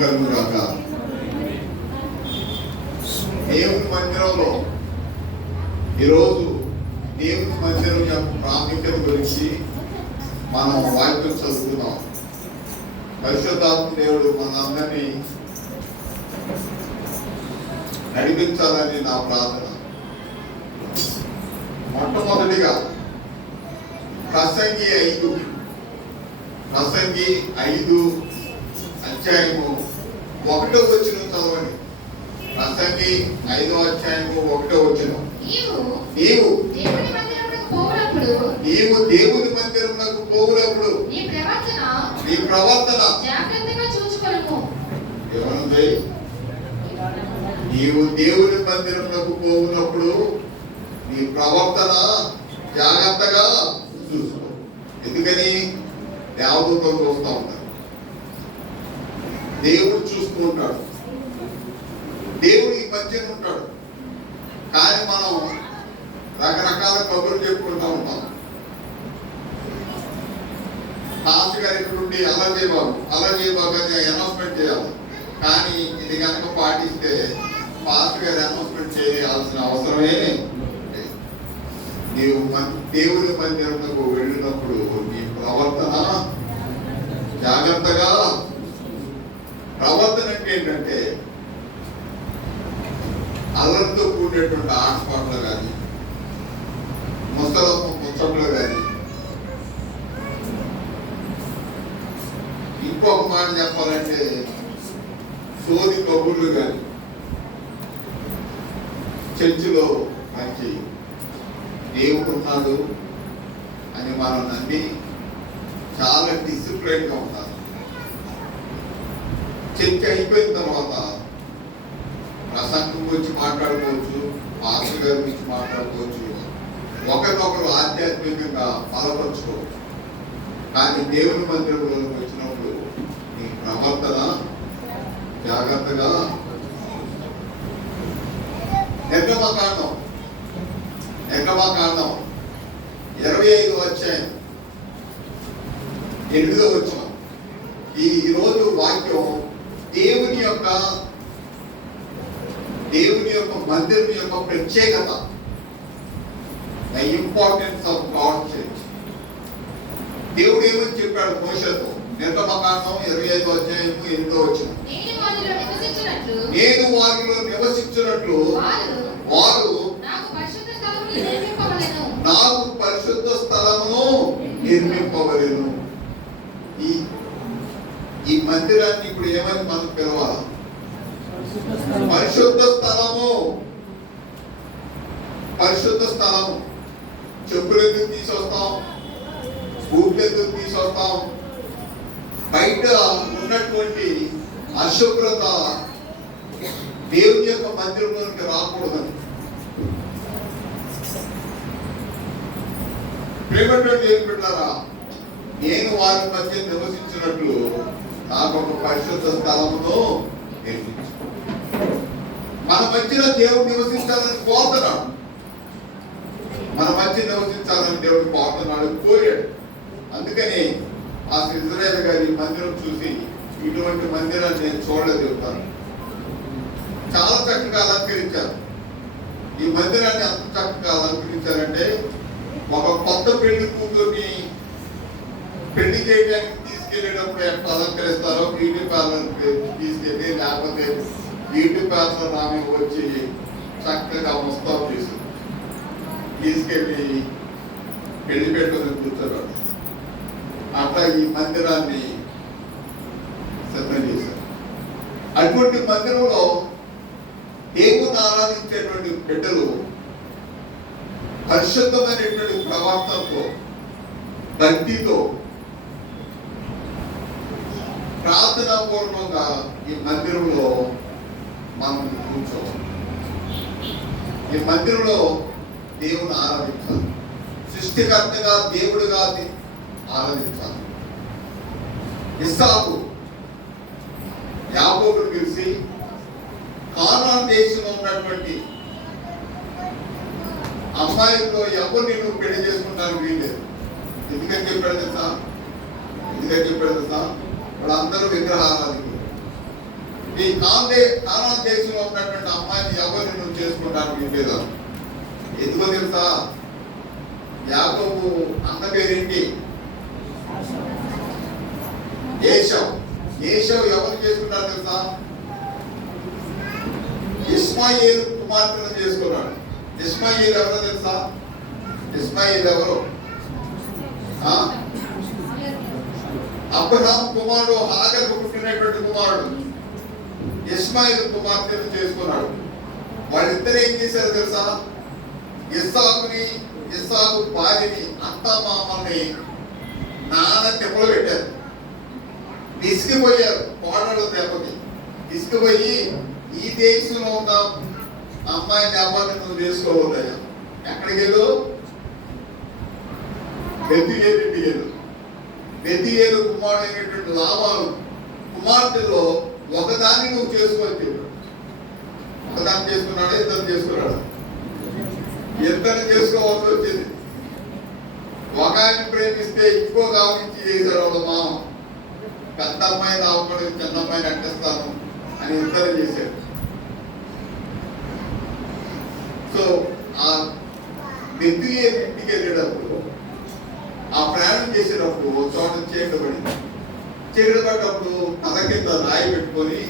కలుగు కాక. దేవుని మందిరంలో ఈరోజు దేవుని మందిరం యొక్క ప్రాముఖ్యత గురించి మనం వాక్యం చదువుతున్నాం. పరిశుద్ధాత్మ దేవుడు మనందరినీ నడిపించాలని నా ప్రార్థన. మొట్టమొదటిగా ప్రసంగి 5 అధ్యాయము 1వ వచనం చదవండి. ప్రసంగి 5వ అధ్యాయము 1వ వచనం. నీవు దేవుని మందిరమునకు పోవునప్పుడు నీ ప్రవర్తన జాగ్రత్తగా చూచుకొనుము. ఏమనుంది? నీవు దేవుని మందిరమునకు పోవునప్పుడు నీ ప్రవర్తన జాగ్రత్తగా చూసుకో. ఎందుకని? దేవదూతలు చూస్తూ ఉంటారు, దేవుడు చూస్తూ ఉంటాడు, దేవుడు ఈ మధ్యన ఉంటాడు. కానీ మనం రకరకాల కబుర్లు చెప్పుకుంటూ ఉంటాం. పాస్టర్ గారి నుండి అలా చేయబాబు అని అనౌన్స్మెంట్ చేయాలి. కానీ ఇది కనుక పాటిస్తే పాస్టర్ గారి అనౌన్స్మెంట్ చేయాల్సిన అవసరమే. నీవు దేవుని మందిరమునకు వెళ్ళినప్పుడు నీ ప్రవర్తన జాగ్రత్తగా. ప్రవర్తన అంటే ఏంటంటే అల్లరితో కూడినటువంటి ఆటపాటలు కానీ, ముచ్చట్లు కానీ, ఇంకొక మాట చెప్పాలంటే సోది కబుర్లు కానీ, చర్చిలో మంచి దేవుడు ఉన్నాడు అని మనం నమ్మి చాలా డిసిప్లైన్గా ఉంటారు. చర్చ అయిపోయిన తర్వాత ప్రసంగం గురించి మాట్లాడుకోవచ్చు, పాస్టర్ గారి గురించి మాట్లాడుకోవచ్చు, ఒకరినొకరు ఆధ్యాత్మికంగా బలపరుచుకోవచ్చు. కానీ దేవుని మందిరంలోకి వచ్చినప్పుడు నీ ప్రవర్తన జాగ్రత్తగా. నిర్గమకాండం 25వ అధ్యాయం 8వ వచనం. ఈరోజు వాక్యం దేవుని యొక్క మందిరం యొక్క ప్రత్యేకత, the importance of God church. దేవుడు ఏమని చెప్పాడు మోషేతో? నిర్గమకాండం 25వ అధ్యాయం 8వ వచనం. నేను వారిలో నివసించినట్లు వారు నాకు పరిశుద్ధ స్థలమును నిర్మింపవలెను. ఈ మందిరాన్ని ఇప్పుడు ఏమని మనం పిలవాలి? పరిశుద్ధ స్థలము. పరిశుద్ధ స్థలము. చెప్పులు ఎందుకు తీసొస్తాం? బూట్లు ఎందుకు తీసొస్తాం? బయట ఉన్నటువంటి అశుభ్రత దేవుని యొక్క మందిరంలోనికి రాకూడదని. ప్రేమటువంటి ఏం పెట్టారా? నేను వారి మధ్య నివసించినట్లు నాకు ఒక పరిశుద్ధ స్థలమును నిర్మించు. మన మధ్యలో దేవుడు నివసించాలని కోరుతున్నాడు. మన మధ్య నివసించాలని దేవుడు కోరాడు. అందుకని ఆ ఇజ్రాయేల్ గారి మందిరం చూసి ఇటువంటి మందిరాన్ని నేను చూడలేదు చెప్తాను. చాలా చక్కగా అలంకరించారు. ఈ మందిరాన్ని అంత చక్కగా అలంకరించారంటే ఒక కొత్త పెళ్లి కూతుర్ని పెళ్లి చేయడానికి తీసుకెళ్ళేటప్పుడు ఎట్లా అలంకరిస్తారో బ్యూటీ పార్లర్ తీసుకెళ్ళి, లేకపోతే బ్యూటీ పార్లర్ ఆమె వచ్చి చక్కగా ముస్తాబు చేసి తీసుకెళ్ళి పెళ్లి పెట్టుకుని కూర్చోరు. అట్లా ఈ మందిరాన్ని సిద్ధం చేశారు. అటువంటి మందిరంలో దేవుని ఆరాధించేటువంటి బిడ్డలు పరిశుద్ధమైనటువంటి ప్రవర్తనతో, భక్తితో, ప్రార్థనాపూర్వకంగా ఈ మందిరంలో మనం కూర్చోవాలి. ఈ మందిరంలో దేవుని ఆరాధించాలి. సృష్టికర్తగా దేవుడుగా ఆరాధించాలి. ఇస్సాకు యాకోబును పిలిచి కానాను దేశంలో ఉన్నటువంటి అమ్మాయిల్లో ఎవరిని నువ్వు పెళ్లి చేసుకుంటాను వీలేదు. ఎందుకని చెప్పాడు తెలుసా? వాళ్ళందరూ విగ్రహారాధికులు. ఈ కానాన్ దేశంలో ఉన్నటువంటి అమ్మాయిని ఎవరిని నువ్వు చేసుకుంటాను వినిపేదాం. ఎందుకో తెలుసా? యాకోబు అన్న పేరేంటి? ఏశావు. ఏశావు ఎవరిని చేసుకున్నాడు తెలుసా? ఇస్మాయిల్ కుమార్తెను చేసుకున్నాడు. ఇస్మాయిల్ ఎవరో తెలుసా? ఇస్మాయిల్ ఎవరు? అబ్రహాం కుమారుడు, హాగరు పుట్టినటువంటి కుమారుడు. ఇస్మాయిల్ కుమార్తెను చేసుకున్నాడు. వాళ్ళిద్దరు ఏం చేశారు తెలుసా? ఇస్సాకు భార్యని, అత్తా మామల్ని నాన్న తెప్పలు పెట్టారు. విసిగిపోయారు కోడలు దెబ్బకి. విసిగిపోయి ఈ దేశంలో ఉన్న అమ్మాయిని ఎవరిని నువ్వు చేసుకోవద్దయ్యా. ఎక్కడికి వెళ్ళు? బెత్తియేలు కుమారుడైనటువంటి లాబాను కుమార్తెలో ఒకదాన్ని నువ్వు చేసుకోని చెప్పాడు. ఒకదాన్ని చేసుకున్నాడా? ఇద్దరు చేసుకున్నాడా? ఇద్దరు చేసుకోవాల్సి వచ్చింది. ఒక ఆయన ప్రేమిస్తే ఇంకో గావించి చేశాడు వాళ్ళ మామ. పెద్ద అమ్మాయిని ఆవుకొని చిన్న అమ్మాయిని అంటిస్తాను అని ఇద్దరు చేశాడు. సో ఆ బెత్తియేలు ఇంటికి వెళ్ళేటప్పుడు, ఆ ప్రయాణం చేసేటప్పుడు చోట చీకటి పడింది. చీకటి పడ్డప్పుడు తల కింద రాయి పెట్టుకొని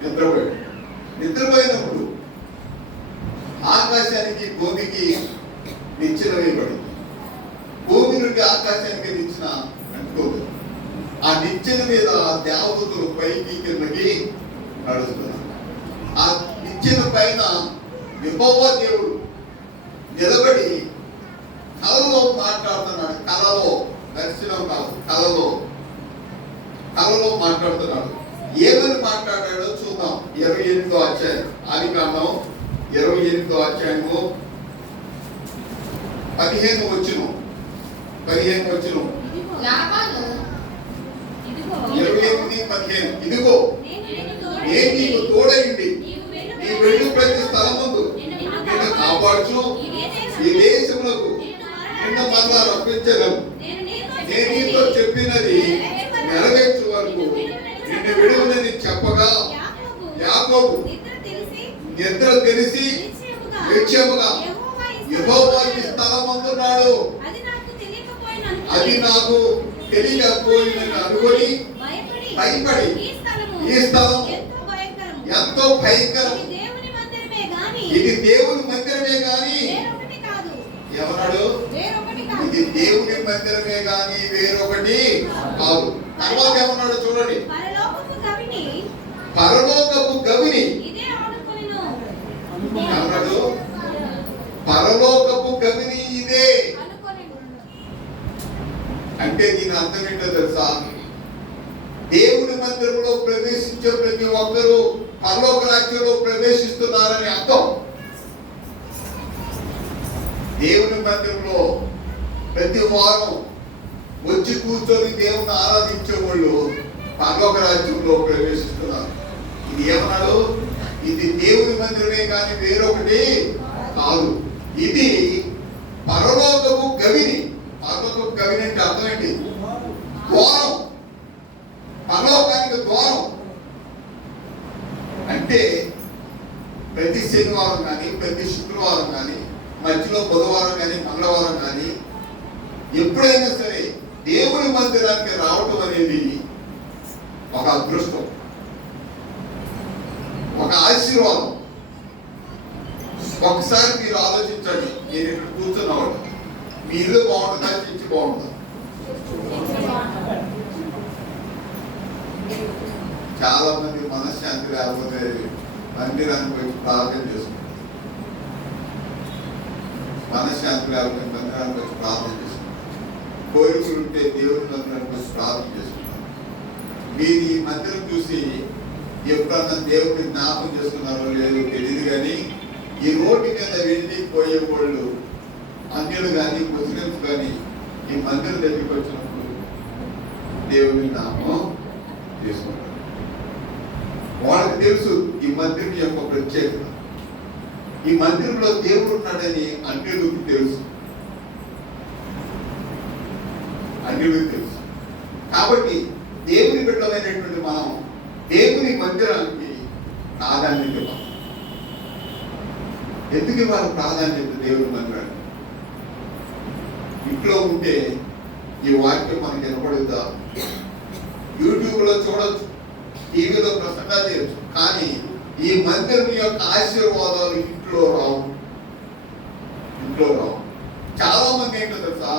నిద్రపోయాడు. నిద్రపోయినప్పుడు ఆకాశానికి భూమికి నిచ్చెన వేయబడింది. భూమి నుండి ఆకాశానికి నిచ్చెన అంటుకోదు. ఆ నిచ్చెన మీద దేవదూతలు పైకి కిందకి నడుస్తున్నారు. ఆ నిచ్చెన పైన యెహోవా దేవుడు నిలబడి కలలో మాట్లాడుతున్నాడు. కలలో, దర్శనం కాదు, కలలో మాట్లాడుతున్నాడు. ఏమని మాట్లాడాడో చూద్దాం. 28వ అధ్యాయం, ఆదికాండం 28వ అధ్యాయము 15వ వచనం. 28:15. ఇదిగో నేను నీకు తోడైండి, నీ వెళ్ళు ప్రతి స్థలమందు నిన్ను కాపాడుచు ఈ దేశములకు నిన్ను మరలా రప్పించగలను. నేను నీతో చెప్పినది నెరవేర్చు వరకు నిన్ను విడువనని చెప్పగా యాకోబు నిద్ర తెలిసి నిశ్చయముగా యెహోవా ఈ స్థలమందున్నాడు, అది నాకు తెలియకపోయిందని అనుకొని భయపడి ఈ స్థలం ఎంతో భయంకరం, ఇది దేవుని మందిరమే గాని ఎవరాడు? ఇది దేవుని మందిరమే గాని వేరొకటి కాదు. తర్వాత ఏమన్నాడు చూడండి. పరలోకపు గవిని ఏమన్నాడు? పరలోకపు గవిని ఇదే అంటే దీని అర్థం ఏంటో తెలుసా? దేవుని మందిరంలో ప్రవేశించే ప్రతి ఒక్కరూ పరలోక రాజ్యంలో ప్రవేశిస్తున్నారని అర్థం. దేవుని మందిరంలో ప్రతి వారం వచ్చి కూర్చొని దేవుని ఆరాధించే వాళ్ళు పరలోక రాజ్యంలో ప్రవేశిస్తున్నారు. ఇది ఏమన్నాడు? ఇది దేవుని మందిరమే కానీ వేరొకటి కాదు. ఇది పరలోకపు గవిని. పరలోకపు గవిని అంటే అర్థం ఏంటి? ద్వారం, పరలోకానికి ద్వారం. అంటే ప్రతి శనివారం కానీ, ప్రతి శుక్రవారం కానీ, మధ్యలో బుధవారం కానీ, మంగళవారం కానీ ఎప్పుడైనా సరే దేవుని మందిరానికి రావటం అనేది ఒక అదృష్టం, ఒక ఆశీర్వాదం. ఒకసారి మీరు ఆలోచించండి. నేను ఇక్కడ కూర్చున్నవాడు, మీ ఇల్లు బాగుంటుందా, చిచ్చి బాగుంటుందా? చాలా మంది మనశ్శాంతి లేకపోతే మందిరానికి వచ్చి ప్రార్థన చేసుకుంటారు. మనశ్శాంతి లేకపోతే మందిరానికి వచ్చి ప్రార్థన చేసుకుంటారు. కోరికలు ఉంటే దేవుని మందిరానికి వచ్చి ప్రార్థన చేసుకుంటారు. మీరు ఈ మందిరం చూసి ఎప్పుడన్నా దేవుడిని జ్ఞాపకం చేసుకున్నారో లేదో తెలియదు, కానీ ఈ రోడ్డు మీద వెళ్ళి పోయే వాళ్ళు అన్యులు కానీ, ముస్లిమ్స్ కానీ ఈ మందిరం దగ్గరికి వచ్చినప్పుడు దేవుని నామం చేసుకుంటారు. వాళ్ళకి తెలుసు ఈ మందిరం యొక్క ప్రత్యేకత. ఈ మందిరంలో దేవుడు ఉన్నాడని అన్యులకు తెలుసు. కాబట్టి దేవుని బిడ్డలైనటువంటి మనం దేవుని మందిరానికి ప్రాధాన్యత ఇవ్వాలి. ఎందుకు ఇవ్వాలి ప్రాధాన్యత దేవుని మందిరానికి? ఇంట్లో ఉంటే ఈ వాక్యం మనకి వినపడుద్దా? యూట్యూబ్లో చూడొచ్చు, టీవీలో ప్రసంగాలు చేయొచ్చు, కానీ ఈ మందిరం యొక్క ఆశీర్వాదాలు ఇంట్లో రావు. చాలా మంది ఏంటో తెలుసా,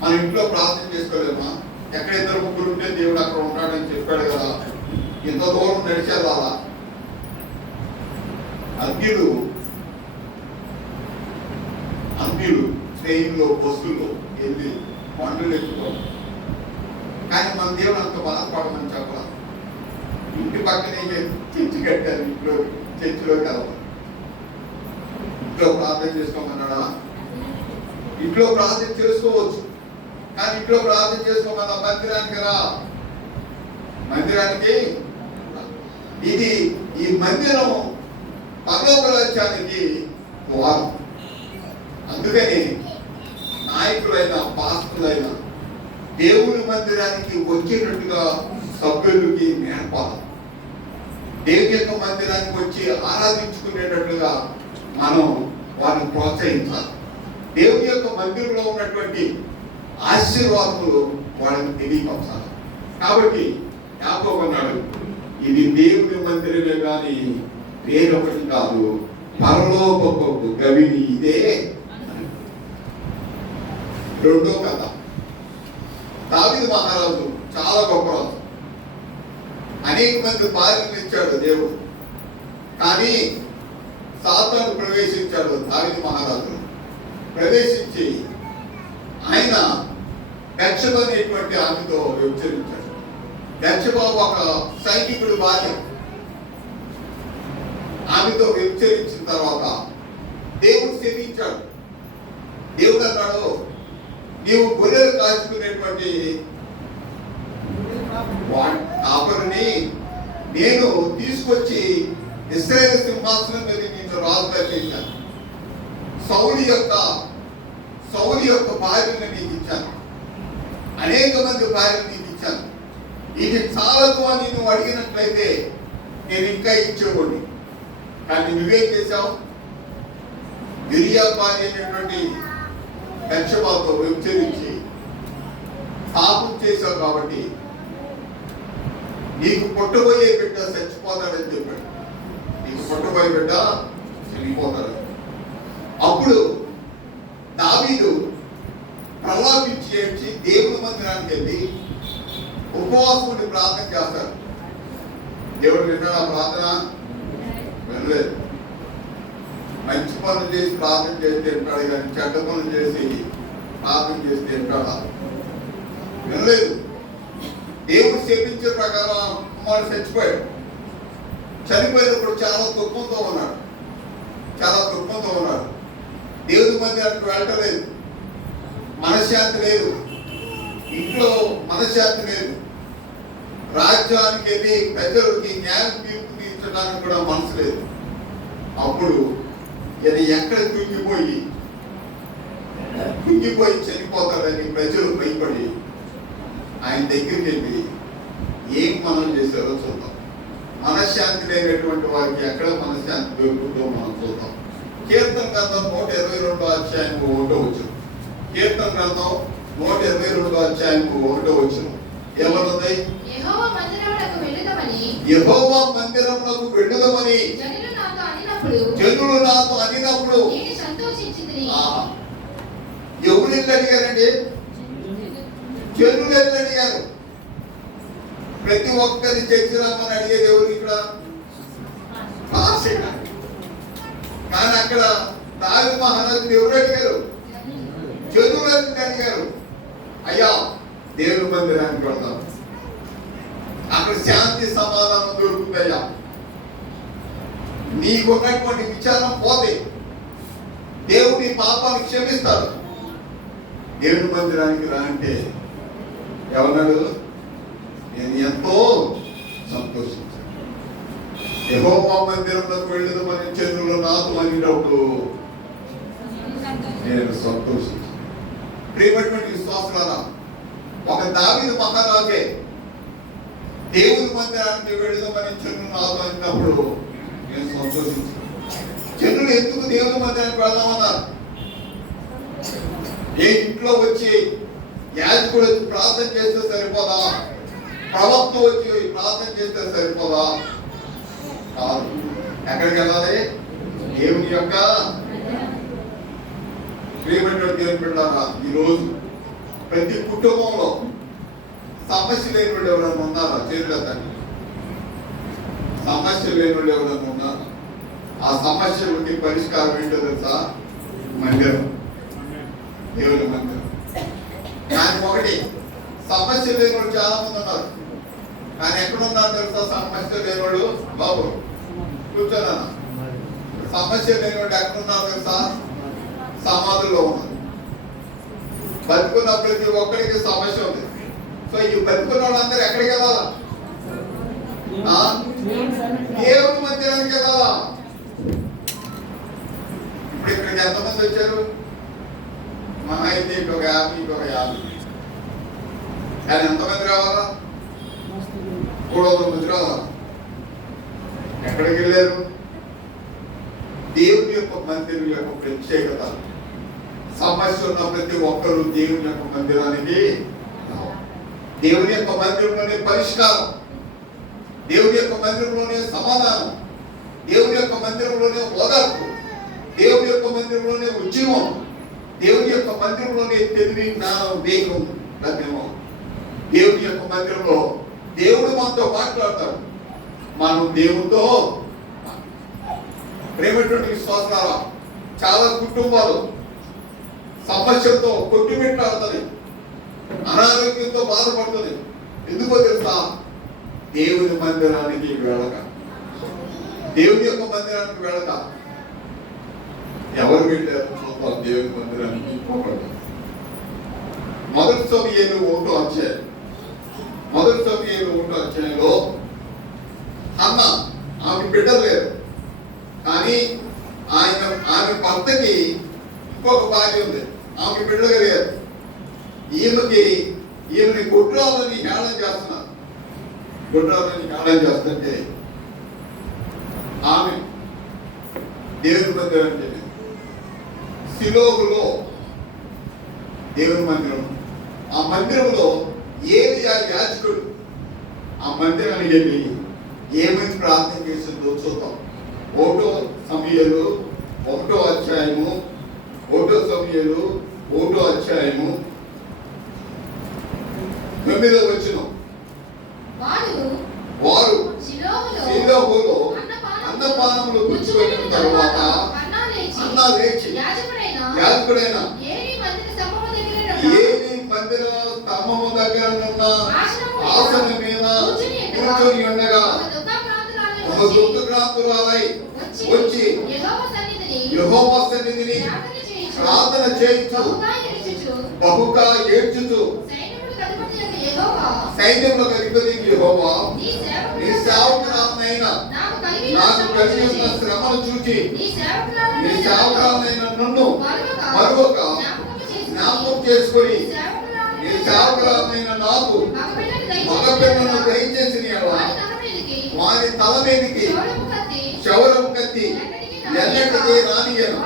మన ఇంట్లో ప్రార్థన చేసుకోలేమా? ఎక్కడ ఇద్దరు ముగ్గురు ఉంటే దేవుడు అక్కడ ఉంటాడని చెప్పాడు కదా, ఇంత దూరం నడిచేదా? అన్యులు ట్రైన్లో బస్సుల్లో వెళ్ళి పండుగలు ఎక్కుతారు. కానీ మన దేవుడు అంత బాధపడమని చెప్పాలి. ఇంటి పక్కనే చర్చి కట్టారు, చర్చిలోకి వెళ్తాం. ఇంట్లో ప్రార్థన చేసుకోమన్నాడా? ఇంట్లో ప్రార్థన చేసుకోవచ్చు, కానీ ఇంట్లో ప్రార్థన చేసుకోమన్నా మందిరానికి రా. మందిరానికి ఇది ఈ మందిరం పరలోక రాజ్యానికి ద్వారం. అందుకని నాయకులైన పాస్టర్లైన దేవుని మందిరానికి వచ్చేటట్టుగా సభ్యులకి నేర్పాలి. దేవుని యొక్క మందిరానికి వచ్చి ఆరాధించుకునేటట్లుగా మనం వారిని ప్రోత్సహించాలి. దేవుని యొక్క మందిరంలో ఉన్నటువంటి ఆశీర్వాదములు వాళ్ళని తెలియపరచాలి. కాబట్టి యాకోబు అన్నాడు, ఇది దేవుని మందిరమే కానీ వేరొకటి కాదు, పరలోకపు గవిని ఇదే. రెండో కథ, దావీదు మహారాజు చాలా గొప్ప రాజు. అనేక మంది భార్యలు ఇచ్చాడు దేవుడు, కానీ సాతాను ప్రవేశించాడు దావీదు మహారాజు. ప్రవేశించి ఆయన బెత్షెబ అనేటువంటి ఆమెతో వ్యభిచరించాడు. బెత్షెబ ఒక సైనికుడి భార్య. ఆమెతో వ్యభిచరించిన తర్వాత దేవుడు శపించాడు. దేవుడు అన్నాడు, నీవు గొర్రెలు కాచుకునేటువంటి కాపరిని నేను తీసుకొచ్చి ఇశ్రాయేలు సింహాసనం మీద నేను రాజుగా చేశాను. సౌలు యొక్క భార్యను నీకు ఇచ్చాను, అనేక మంది భార్యను నీకు ఇచ్చాను. ఇది చాలదు అని నువ్వు అడిగినట్లయితే నేను ఇంకా ఇచ్చేవాడిని. కానీ నువ్వేం చేశావు? గిరియా భార్య అయినటువంటి బెత్షెబతో వ్యభిచరించి పాపం చేశావు కాబట్టి నీకు పుట్టబోయే బిడ్డ చచ్చిపోతాడని చెప్పాడు. నీకు పుట్టబోయే బిడ్డ చనిపోతాడు. అప్పుడు దావీదు ప్రలాపించి ఏడ్చి దేవుని మందిరానికి వెళ్ళి ఉపవాసం ఉండి ప్రార్థన చేస్తాడు. దేవుడు విన్నాడు ఆ ప్రార్థన? వినలేదు. మంచి పనులు చేసి ప్రార్థన చేస్తే వింటాడు, కానీ చెడ్డ పనులు చేసి ప్రార్థన చేస్తే వింటాడా? వినలేదు. దేవుడు శపించే ప్రకారం కుమారుడు చచ్చిపోయాడు. చనిపోయినప్పుడు చాలా దుఃఖంతో ఉన్నాడు. దేవుడి మందిరానికి వెళ్ళలేదు. మనశ్శాంతి లేదు, ఇంట్లో మనశ్శాంతి లేదు. రాజ్యానికి వెళ్ళి ప్రజలకి న్యాయం తీర్పు తీర్చడానికి కూడా మనసు లేదు. అప్పుడు ఈయన ఎక్కడ కుంగిపోయి చనిపోతాడని ప్రజలు భయపడి ఆయన దగ్గరికి వెళ్ళి ఏం మనం చేశారో చూద్దాం. మనశ్శాంతి లేనటువంటి వారికి ఎక్కడ మనశ్శాంతి దొరుకుతుందో మనం చూద్దాం. కీర్తన గ్రంథం 122 అధ్యాయం 1 వచనం. కీర్తన గ్రంథం 122 అధ్యాయం 1 వచనం ఏమన్నది? యెహోవా మందిరమునకు వెళ్ళుదమని జనులు నాతో అనినప్పుడు నేను సంతోషించితిని. ఎవరు వెళ్ళి అడిగారండి? జనులు వెళ్ళి అడిగారు. ప్రతి ఒక్కరి చర్చిరామని అడిగేది ఎవరు ఇక్కడ? కానీ అక్కడ దావీదు మహారాజుని ఎవరు అడిగారు? జనులు అడిగారు. అయ్యా, దేవుని మందిరానికి వెళ్దాం, అక్కడ శాంతి సమాధానం దొరుకుతాయా, నీకున్నటువంటి విచారం పోతే దేవుడి పాపాన్ని క్షమిస్తాడు. దేవుని మందిరానికి రా అంటే ఏమన్నాడు? నేను ఎంతో సంతోషించాను. యెహోవా మందిరంలోకి వెళ్ళుదామని చంద్రులు నాతో అనేటప్పుడు నేను సంతోషించాను. ప్రియమైనటువంటి విశ్వాసులారా, ఒక దావీదు మహారాజే దేవుని మందిరానికి వెళ్ళుదామని చంద్రులు నాతో అన్నప్పుడు నేను సంతోషించాను. జనులు ఎందుకు దేవుని మందిరానికి వెళ్దామన్నారు? ఏ ఇంట్లో వచ్చి యాజకుడు వచ్చి ప్రార్థన చేస్తే సరిపోదా? ప్రవక్త వచ్చి ప్రార్థన చేస్తే సరిపోదా? కాదు. ఎక్కడికి వెళ్ళాలి? దేవుని యొక్క ప్రియమైన దేవుని బిడ్డలారా, ఈరోజు ప్రతి కుటుంబంలో సమస్య లేని వాళ్ళు ఎవరైనా ఉన్నారా? చేతులెత్తండి. సమస్య లేని వాళ్ళు ఎవరైనా ఉన్నారా? ఆ సమస్యలకి పరిష్కారం ఏంటో తెలుసా? మందిరం, దేవుని మందిరం. కానీ ఒకటి, సమస్య లేని వాళ్ళు చాలా మంది ఉన్నారు. కానీ ఎక్కడున్నారు తెలుసా? సమస్య లేని వాళ్ళు బాబు కూర్చోనా? సమస్య లేని వాళ్ళు ఎక్కడున్నారు తెలుసా? సమాధుల్లో ఉన్నారు. బతుకున్న ప్రతి ఒక్కరికి సమస్య ఉంది. సో ఈ బతుకున్న వాళ్ళందరూ ఎక్కడికి వెళ్ళాలా? దేవుని మందిరానికి వెళ్ళాలా? ఇప్పుడు ఇక్కడికి ఎంతమంది వచ్చారు? మన అయితే ఇంకొక 50. కానీ ఎంతమంది రావాలా? 300 మంది రావాలా? ఎక్కడికి వెళ్ళారు? దేవుని యొక్క మందిరం యొక్క ప్రత్యేకత. సమస్య ఉన్న ప్రతి ఒక్కరూ దేవుని యొక్క మందిరానికి, దేవుని యొక్క మందిరంలోనే పరిష్కారం, దేవుని యొక్క మందిరంలోనే సమాధానం, దేవుని యొక్క మందిరంలోనే ఓదార్పు, దేవుని యొక్క మందిరంలోనే ఉద్యమం, దేవుని యొక్క మందిరంలోనే తెలివి, జ్ఞానం, వేగం లభ్యమం. దేవుని యొక్క మందిరంలో దేవుడు మనతో మాట్లాడతాడు, మనం దేవుడితో. ప్రేమటువంటి విశ్వాసాల చాలా కుటుంబాలు సమస్యలతో కొట్టుమిట్లాడుతుంది, అనారోగ్యంతో బాధపడుతుంది. ఎందుకో తెలుసా? దేవుని మందిరానికి వెళ్ళక, దేవుని యొక్క మందిరానికి వెళ్ళక. ఎవరు వెళ్ళారు చూద్దాం దేవుని మందిరానికి? మొదటి సమూయేలు 1వ అధ్యాయం, మొదటి సమూయేలు 1వ అధ్యాయంలో అన్న, ఆమె బిడ్డలు లేరు, కానీ ఆమె భర్తకి ఇంకొక భార్య ఉంది, ఆమె బిడ్డలు లేరు. ఈమెని గుడ్రాలని హేళన చేస్తున్నారు. గుడ్రాలని హేళన చేస్తుంటే ఆమె దేవుని మందిరానికి వెళ్ళింది. సిలోహులో దేవుని మందిరం. ఆ మందిరంలో ఏలియా యాజకుడు ఆ మందిరానికి వెళ్ళి ఏమని ప్రార్థన చేసిందో చూద్దాం. 1వ సమూయేలు 1వ అధ్యాయము, 1వ సమూయేలు 1వ అధ్యాయము 9వ వచనం. వారు షిలోహులో అన్నపానములు పుచ్చుకొనిన తరువాత అన్నా లేచి యాజకుడైన ఏలీ మందిర స్తంభము దగ్గర ఉన్న ఆసనం మీద కూర్చొని ఉండగా ఒక దుఃఖక్రాంతురాలై వచ్చి యెహోవా సన్నిధిని ప్రార్థన చేయుచు బహుగా ఏడ్చుచు, సైన్యములకు అధిపతి యెహోవా, నీ సేవకురాలనైన నాకు కలిగి ఉన్న శ్రమను చూచి నీ సేవకురాలనైన నన్ను మరొక జ్ఞాపకం చేసుకొని నీ సేవకురాలనైన నాకు మగపిల్లను దయచేసి వారి తల మీదకి క్షౌరము కత్తి ఎన్నటికీ రానియను.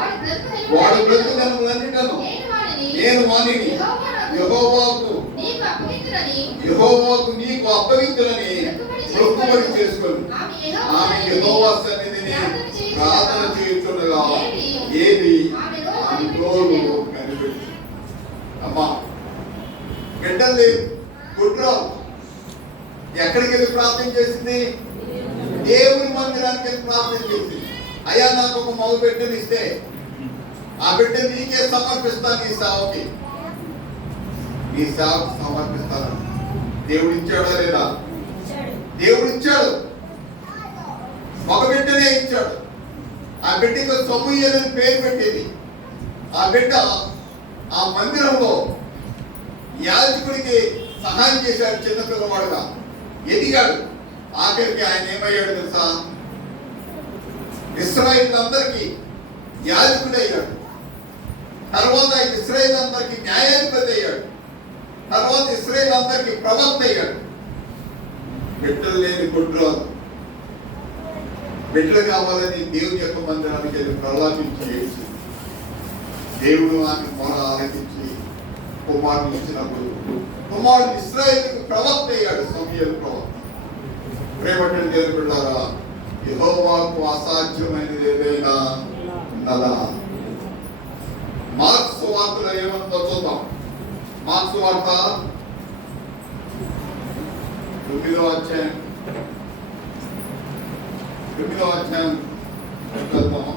వాడు బ్రతుకుదనములన్నిటను నేను వానిని యెహోవాకు నీకు అప్పగించునని మొక్కుబడి చేసుకొని ఆమె యెహోవా సన్నిధిని ప్రార్థన చేయుచుండగా ఏది ఆమె నోరు కనిపెట్టి. అమ్మా, బిడ్డలు కుట్రాలు ఎక్కడికి వెళ్ళి ప్రార్థన చేసింది? దేవుని మందిరానికి వెళ్ళి ప్రార్థన చేసింది. అయ్యా, నాకు ఒక మగ బిడ్డని ఇస్తే ఆ బిడ్డ నీకే సమర్పిస్తాను, ఈ సేవకి, ఈ సేవకు సమర్పిస్తాను. దేవుడు ఇచ్చాడా లేదా? దేవుడు ఇచ్చాడు. మగ బిడ్డనే ఇచ్చాడు. ఆ బిడ్డకు సమూయేలు అని పేరు పెట్టేది. ఆ బిడ్డ ఆ మందిరంలో యాజకుడికి సహాయం చేశాడు. చిన్నపిల్లవాడుగా ఎదిగాడు. ఆఖరికి ఆయన ఏమయ్యాడు తెలుసా? ఇశ్రాయేలులందరికీ యాజకుడు అయ్యాడు. తర్వాత ఇశ్రాయేలులందరికీ న్యాయాధిపతి అయ్యాడు. తర్వాత ఇశ్రాయేలులందరికీ ప్రవక్త అయ్యాడు. బిడ్డలు లేని గుడ్రాలు బిడ్డలు కావాలని దేవుని యొక్క మందిరానికి వెళ్ళి ప్రలాపించి ఏడ్చి దేవుడు ఆమె మొర ఆలకించి కుమారుని ఇచ్చినప్పుడు కుమారుడు ఇశ్రాయేలుకు ప్రవక్త అయ్యాడు. సమూయేలు ప్రవక్త. ప్రేమటి దేవుని బిడ్డలారా, యెహోవాకు అసాధ్యమైనది ఏదైనా ఉన్నదా? మార్క్స్ వార్తలో ఏమంతో చూద్దాం. మార్క్స్ వార్త 9వ అధ్యాయం చదువుతాం.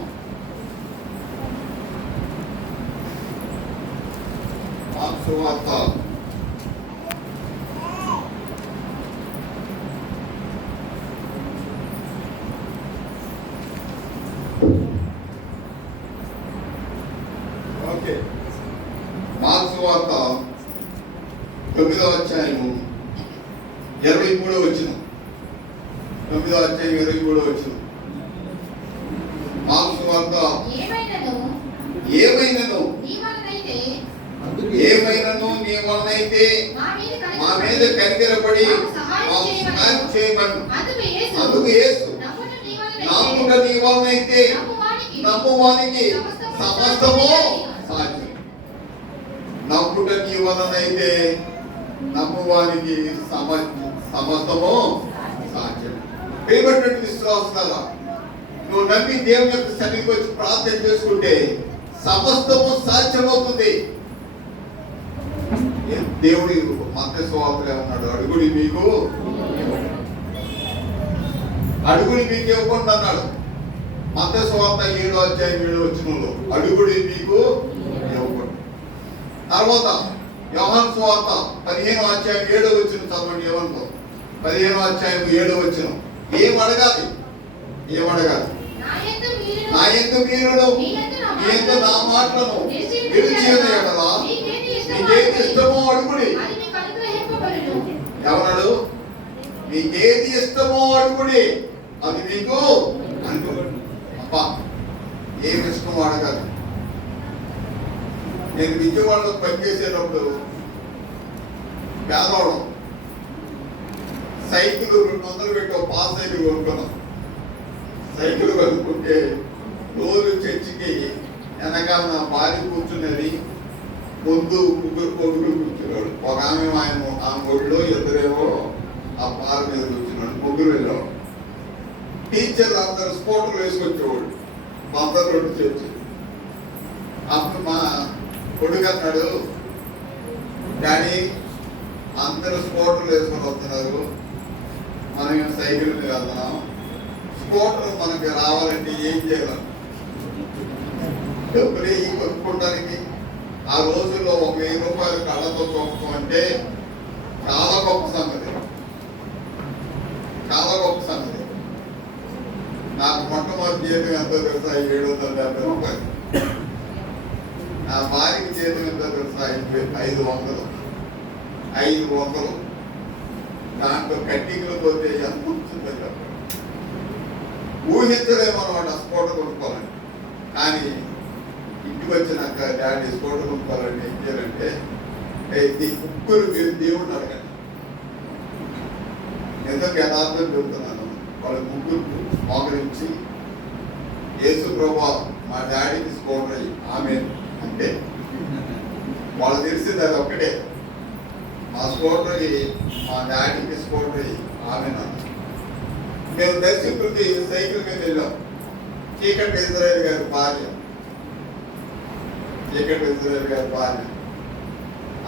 మార్క్స్ వార్త 9వ అధ్యాయము 23వ వచనం. 9వ అధ్యాయం 23వ వచనం. మార్క్స్ వార్త ఏమైనను నీ వలనైతే మా మీద కనికరపడి మాకు సహాయం చేయమను. అందుకు యేసు నమ్ముట నీ వలనైతే నమ్మువానికి సమస్తము సాధ్యం. నమ్ముట నీ వలనైతే నమ్మువానికి సమస్తము సాధ్యం. ప్రియమైనటువంటి విశ్వాసులారా, నువ్వు నమ్మి దేవుని యొక్క సన్నిధికి వచ్చి ప్రార్థన చేసుకుంటే సమస్తము సాధ్యమవుతుంది. దేవుడి మత్తయి సువార్తలో ఉన్నాడు, అడుగుడి మీకు ఇవ్వకుండా అన్నాడు. మత్తయి సువార్త 7వ అధ్యాయం 7వ వచనంలో అడుగుడి మీకు ఇవ్వకుండా. తర్వాత యోహాను సువార్త 15వ అధ్యాయం 7వ వచనం చదవండి. యోహాను 15వ అధ్యాయం 7వ వచనం. ఏం అడగాలి? నా యందు మీరును మీ యందు నా మాటలను నిలిచియున్న యెడల మీకేది ఇష్టమో అడుగుడి. ఎవరడు? మీకేది ఇష్టమో అడుగుడి, అది మీకు అనుకోండి. అబ్బా, ఏమి ఇష్టమో అడగాలి. నేను విజయవాడలో పనిచేసేటప్పుడు పేదవాడు సైకిల్ 200 పెట్టి ఒక పాస్ సైకిల్ కొనుక్కున్నాం. సైకిల్ కొనుక్కుంటే రోజు చర్చికి వెనకాల నా భార్య కూర్చున్నది, ముందు ముగ్గురు కొడుకులు కూర్చున్నాడు. ఒక ఆమె ఆమె ఒడిలో ఇద్దరేమో ఆ పాల మీద కూర్చున్నాడు. ముగ్గురు వెళ్ళాడు. టీచర్లు అందరూ స్పోర్ట్లు వేసుకొచ్చేవాడు. మా అందరు రెండు చర్చి. అప్పుడు మా కొడుకు అన్నాడు, డాడీ అందరూ స్పోర్ట్లు వేసుకొని వస్తున్నారు, మనం సైకిల్ మీద వెళ్తున్నాం, స్పోర్టర్ మనకి రావాలంటే ఏం చేయాలి? డబ్బులు కొనుక్కోవడానికి ఆ రోజుల్లో 1000 రూపాయలు కళ్ళతో చూపడం అంటే చాలా గొప్ప సంగతి. నాకు మొట్టమొదటి జీతం ఎంతో తెలుసా? 770 రూపాయలు. నా భార్యకి జీతం ఎంతో తెలుసా? 500. దాంట్లో కట్టింగ్లు పోతే ఎంత వచ్చిందో చెప్పండి. ఊహించలేమన్నమాట స్పోర్ట్ కొనుక్కోవాలని. కానీ ఇంటికి వచ్చినాక డాడీ స్పోర్ట్ కొనుక్కోవాలంటే ఏం చేయాలంటే, ముగ్గురు మీరు దేవుడిని అడగండి. ఎందుకు యథార్థం చెబుతున్నాను, వాళ్ళ ముగ్గురు మోకరించి యేసు ప్రభువా మా డాడీకి స్పోర్ట్ అయ్యి ఆమె అంటే వాళ్ళు తెలిసింది అది ఒక్కటే. మా స్పోర్ట్ అయ్యి మా డాడీకి స్పోర్ట్ అయ్యి ఆమె. మేము దర్శకుడికి సైకిల్ మీద వెళ్ళాం. చీకటి ఇజ్రాయేల్ గారి భార్య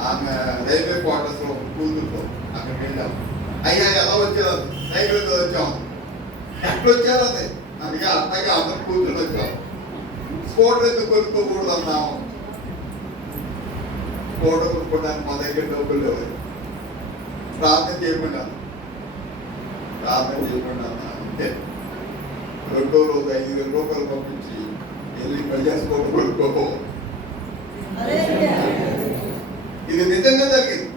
ఆమె రైల్వే క్వార్టర్స్ లో కూతురుతో అక్కడికి వెళ్ళాం. అయ్యా ఎలా వచ్చారు? సైకిల్ మీద వచ్చాం. ఎక్కడ వచ్చారు? అది అందుకే అట్లాగే అందరు కూతురు వచ్చాం. స్పోర్ట్ ఎందుకు కొనుక్కోకూడదు అన్నాము. స్పోర్ట్ కొనుక్కోవడానికి మా దగ్గర డబ్బులు లేవు. ప్రార్థన చేయకుండా అంటే 2వ రోజు 5,000 రూపాయలు పంపించి వెళ్ళి స్పోర్ట్ కొనుక్కో. ఇది నిజంగా జరిగింది.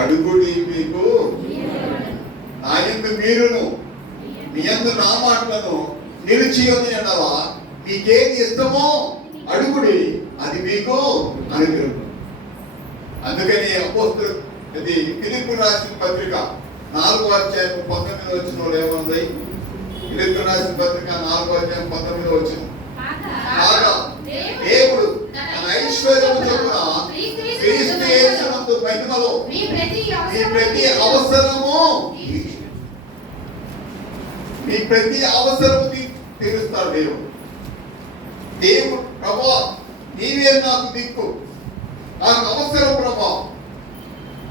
అడుగుడి మీకు నా యందు మీరును మీ యందు నా మాటలను నిలిచి ఉన్న యెడల మీకేది ఇష్టమో అడుగుడి, అది మీకు అనుగ్రహం. అందుకని అపోస్తలుడు ఫిలిప్పీయులకు రాసిన పత్రిక 4వ అధ్యాయం 19వ వచనంలో ఏముంది? ఫిలిప్పీయులకు రాసిన పత్రిక 4వ అధ్యాయం 19వ వచనం. కాగా దేవుడు తన ఐశ్వర్యము చొప్పున క్రీస్తు యేసునందు మహిమలో మీ ప్రతి అవసరము మీ ప్రతి అవసరము తీరుస్తాడు దేవుడు. దేవుడు ప్రభా నీవే నాకు దిక్కు, నాకు అవసరం ప్రభా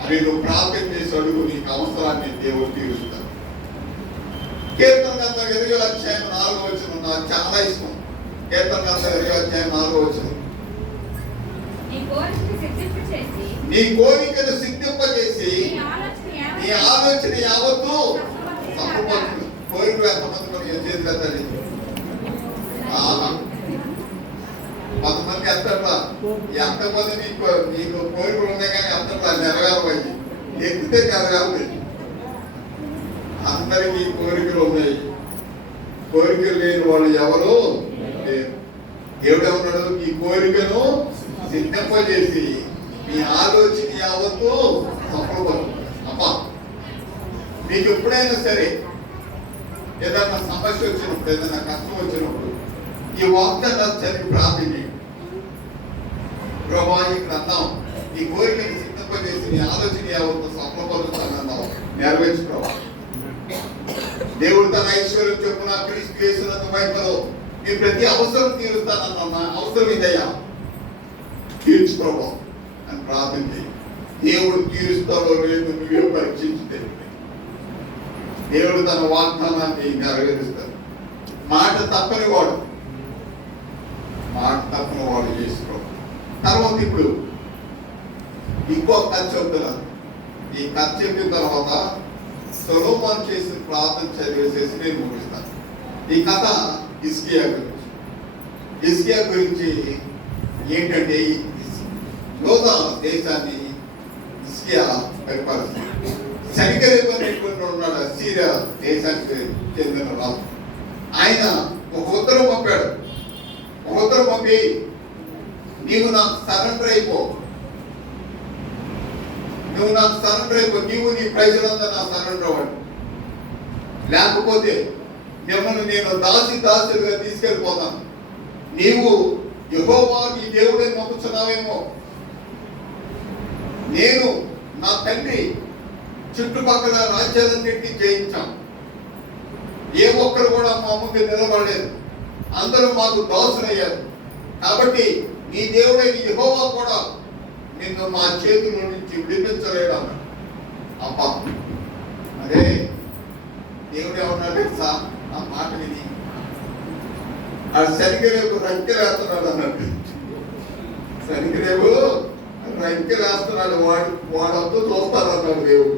అని నువ్వు ప్రార్థన చేసి అడుగు, నీకు అవసరాన్ని దేవుడు తీరుస్తాడు. కీర్తన గ్రంథం 20వ అధ్యాయం 4వ వచనం నాకు చాలా ఇష్టం. కీర్తన గ్రంథం 20వ అధ్యాయం 4వ వచనం. నీ కోరికను సిద్ధింపజేసి నీ ఆలోచన యావత్తు సమకూర్చును. కోరికలు ఎంతమంది మనకి చేతులు ఎత్తండి. కొంతమంది ఎత్తట్లా. ఎంతమంది నీకు కోరికలు ఉన్నాయి కానీ ఎత్తట్లా, నెరవేరపోయి ఎత్తితే నెరవేరుతాయి. అందరికీ కోరికలు ఉన్నాయి, కోరికలు లేని వాళ్ళు ఎవరు లేరు. దేవుడు ఏమన్నాడు? ఈ కోరికను సిద్ధింపజేసి మీ ఆలోచన యావత్తు సఫలపడు. అమ్మా, మీకు ఎప్పుడైనా సరే ఏదైనా సమస్య వచ్చినప్పుడు, ఏదైనా కష్టం వచ్చినప్పుడు ఈ వాగ్దానాలు చదివి ప్రార్థన చేయండి. ప్రభా ఈ గ్రంథం ఈ కోరికను సిద్ధింపజేసి మీ ఆలోచన యావత్తు సఫలపరుస్తానన్నావు, నెరవేర్చు ప్రభా. దేవుడు తన ఐశ్వర్యం చొప్పున క్రీస్తు యేసునందు మహిమలో మీ ప్రతి అవసరం తీరుస్తానన్నా. అవసరం ఇదయ్యా, తీర్చు ప్రభా అని ప్రార్థన చేయి. దేవుడు తీరుస్తాడో లేదు నువ్వే పరీక్షించి. దేవుడు తన వాగ్దానాన్ని నెరవేరుస్తాడు. మాట తప్పని వాడు చేసుకో. తర్వాత ఇప్పుడు ఇంకో కథ చెబుతున్నాను. ఈ కథ చెప్పిన తర్వాత సొలొమోను చేసిన ప్రార్థన చదివేసేసి నేను ముగిస్తాను. ఈ కథ హిజ్కియా గురించి ఏంటంటే, యోధా దేశాన్ని హిజ్కియా పరిపాలిస్తాడు. సెనకెరీబు అనేటువంటి ఉన్నాడు, అసీరియా దేశానికి చెందిన రాజు. ఆయన ఒక ఉత్తరం పంపాడు. ఒక ఉత్తరం పంపి, నీవు నాకు సరెండర్ అయిపో, నీవు నీ ప్రజలంతా నాకు సరెండర్ అవ్వండి, లేకపోతే మిమ్మల్ని నేను దాసులుగా తీసుకెళ్ళిపోతాను. నీవు యెహోవా నీ దేవుడే నమ్ముతున్నావేమో. నేను నా తండ్రి చుట్టుపక్కల రాజ్యాలన్నింటినీ జయించాం, ఏ ఒక్కరు కూడా మా ముందు నిలబడలేదు, అందరూ మాకు దాసులయ్యారు. కాబట్టి నీ దేవుడైన యెహోవా కూడా నిన్ను మా చేతుల నుంచి విడిపించలేడు అన్నాడు. అబ్బా, అదే దేవుడు ఏమన్నాడు తెలుసా? ఆ మాట విని ఆ సెనకెరీబు రంకెలేస్తున్నాడు అన్నట్టు. సెనకెరీబు రంకెలేస్తున్నాడు, వాడంతా చూస్తానన్నాడు దేవుడు.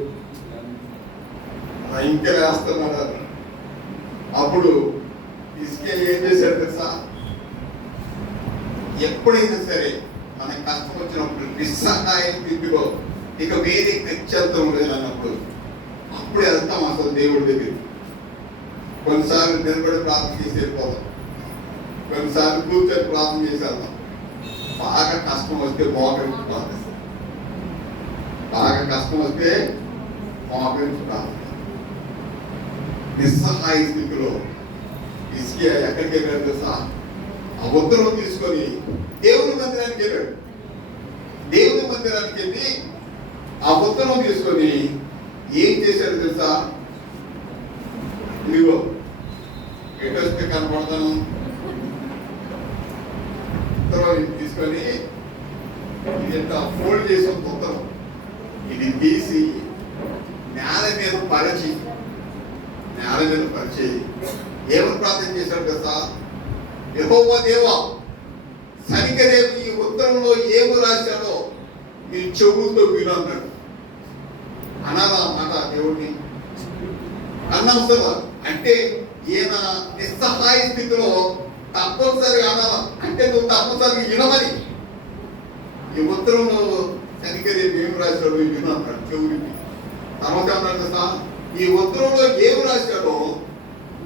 రంకెలేస్తున్నాడు అన్నాడు. అప్పుడు హిజ్కియా ఏం చేశాడు తెలుసా? ఎప్పుడైనా సరే మనకి కష్టం వచ్చినప్పుడు, నిస్సహాయ స్థితిలో ఇక వేరే గత్యంతరం లేదన్నప్పుడు అప్పుడు వెళ్తాం అసలు దేవుడి దగ్గర. కొన్నిసార్లు నిలబడి ప్రార్థన చేసి వెళ్ళిపోతాం, కొన్నిసార్లు కూర్చొని ప్రార్థన చేసి వెళ్తాం. బాగా కష్టం వస్తే మోకరించి ప్రార్థిస్తాం, బాగా కష్టం వస్తే మోకరించి ప్రార్థిస్తాం. నిస్సహాయ స్థితిలో హిజ్కియా ఎక్కడికి వెళ్ళాడు తెలుసా? ఆ ఉత్తరం తీసుకొని దేవుని మందిరానికి వెళ్ళాడు. దేవుని మందిరానికి వెళ్ళి ఆ ఉత్తరం తీసుకొని ఏం చేశాడు తెలుసా? ఇదిగో ఎటు వస్తే కనపడతాను. ఉత్తరం తీసుకొని ఎంత ఫోల్డ్ చేసి ఉత్తరం ఇది తీసి నేల మీద పరిచి ఏమని ప్రార్థన చేశాడు తెలుసా? యెహోవా దేవా, సెనకెరీబు ఈ ఉత్తరంలో ఏమి రాశాడో నీ చెవులతో విను అన్నాడు. అనాలా మాట దేవుడిని? అన్నవసరం. అంటే ఈయన నిస్సహాయ స్థితిలో తప్పనిసరిగా అనాలా, అంటే నువ్వు తప్పనిసరిగా వినమని. ఈ ఉత్తరంలో సెనకెరీబు ఏమి రాశాడో విను అన్నాడు చెవుడిని. తర్వాత అన్నాడు కదా, ఈ ఉత్తరంలో ఏమి రాశాడో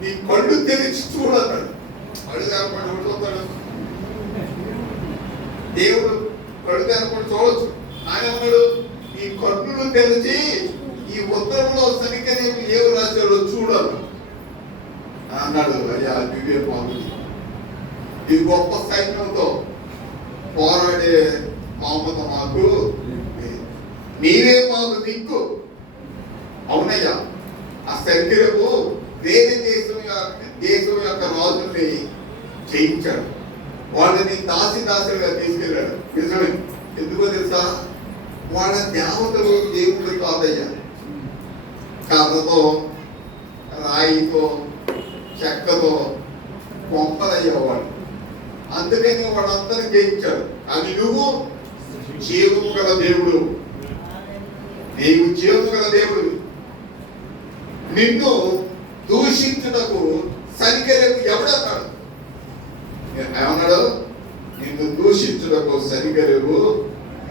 నీ కళ్ళు తెరిచి చూడన్నాడు. కళ్ళు తెరపడి చూస్తాడు దేవుడు, కళ్ళు తెరపడి చూడొచ్చు. ఆయన అన్నాడు, నీ కన్నులు తెరిచి ఈ ఉత్తరంలో సెనకెరీబు చూడను అన్నాడు. అయ్యా దివ్య పాముని ఈ గొప్ప సైన్యంతో పోరాడే పాముత మాకు నీవే మాకు దిక్కు. అవునయ్యా, ఆ శరీరము వేరే దేశం యొక్క రాజుల్ని జయించాడు, వాళ్ళని దాసులుగా తీసుకెళ్ళాడు. నిజమే, ఎందుకో తెలుసా? వాళ్ళ దేవతలు దేవుడు కాదయ్యా, కర్రతో రాయితో చెక్కతో కొంపలయ్యేవాడు. అందుకని వాళ్ళందరూ జయించాడు. కానీ నువ్వు జీవము గల దేవుడు, నీవు జీవము గల దేవుడు. నిన్ను దూషించుటకు సరికరేపు ఎవడన్నాడు? ఏమన్నాడు? నిన్ను దూషించుటకు సరికరేపు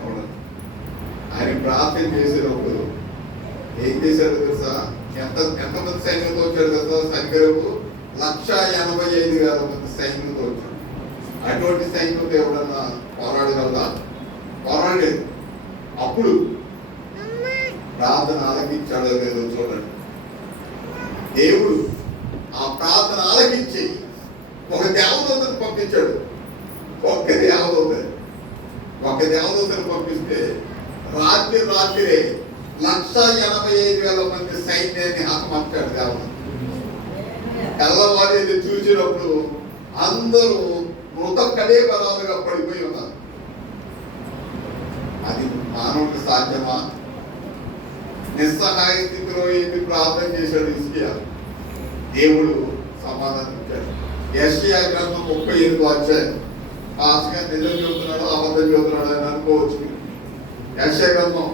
ఎవడు? ఆయన ప్రార్థన చేసినప్పుడు ఏం చేశాడు తెలుసా? ఎంతమంది సైన్యంతో వచ్చాడు కదా? సరికరేపు 185,000 మంది సైన్యంతో వచ్చాడు. అటువంటి సైన్యంతో ఎవడన్నా పోరాడగలదా? పోరాడలేదు. అప్పుడు ప్రార్థన ఆలకించాడో లేదో చూడండి. దేవుడు ఆ ప్రార్థన ఆలకించి ఒక దేవదూతను పంపించాడు. ఒక్క దేవదూతను పంపిస్తే రాత్రే 185,000 మంది సైన్యాన్ని హతమార్చాడు దేవుడు. తెల్లవారేది చూసినప్పుడు అందరూ మృత కళేబరాలుగా పడిపోయి ఉన్నారు. అది మానవుడికి సాధ్యమా? నిస్సహాయ స్థితిలో ఏంటి ప్రార్థన చేశాడు హిజ్కియా. దేవుడు సమాధానం ఇచ్చాడు. యెషయా గ్రంథం 38వ అధ్యాయం. పాస్గా నిజం చెబుతున్నాడు అబద్ధం చెబుతున్నాడు అని అనుకోవచ్చు. యెషయా గ్రంథం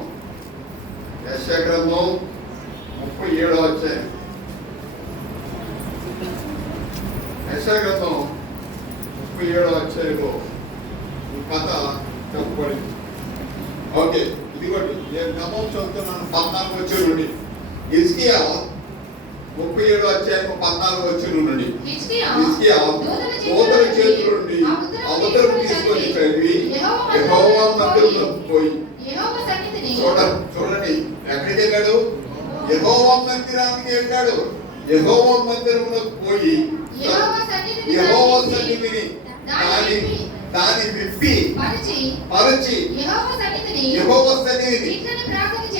37వ అధ్యాయం. యెషయా గ్రంథం 37వ అధ్యాయంలో ఈ కథ చెప్పబడింది. ఓకే, ఇదిగోండి నేను గమం చదువుతున్నాను. 14వ వచనం నుండి. హిజ్కియా 37వ అధ్యాయం 14వ వచనం నుండి. హిజ్కియా దూతల చేతుల నుండి ఆ ఉత్తరం తీసుకొని చదివి యెహోవా మందిరంలోకి పోయి చూడండి ఎక్కడికి వెళ్ళాడు? యెహోవా మందిరానికి వెళ్ళాడు. యెహోవా మందిరంలోకి పోయి యెహోవా సన్నిధిని దాని విప్పి పరిచి యెహోవా సన్నిధిని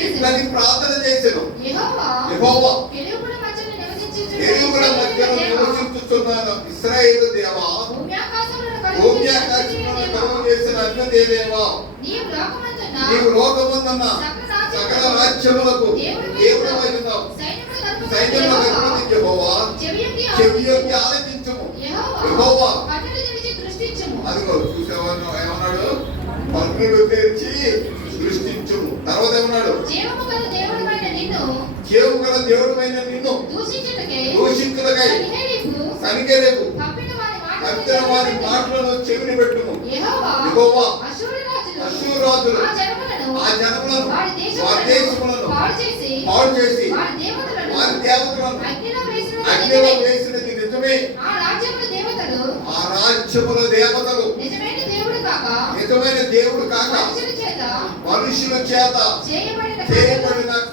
ఇట్లని ప్రార్థన చేశాను. యెహోవా ఎరుగుల మధ్యలో నివసించుచున్నాను ఇశ్రాయేలు దేవా, భూమి ఆకాశములను కలుగు చేసిన అన్య దేవా, నీవు లోకమందున్న సకల రాజ్యములకు దేవుడవై ఉన్నావు. సైన్యముల అధిపతి యెహోవా, చెవియొగ్గి ఆలకించుము. యెహోవా అదిగో చూసావా ఏమన్నాడు? పన్నులు తెరిచి దృష్టించుము. తర్వాత ఏమన్నాడు? జీవము గల దేవుడైన నిన్ను దూషించుటకై సనికేరేపు పంపిన వారి మాటలను చెవిని పెట్టుము. యెహోవా అష్షూరు రాజులు ఆ జనములను వారి దేశములను పాడు చేసి వారి దేవతలను అగ్నిలో వేసినది నిజమే. ఆ రాజ్యముల దేవతలు నిజమైన దేవుడు కాక మనుషుల చేత చేయబడిన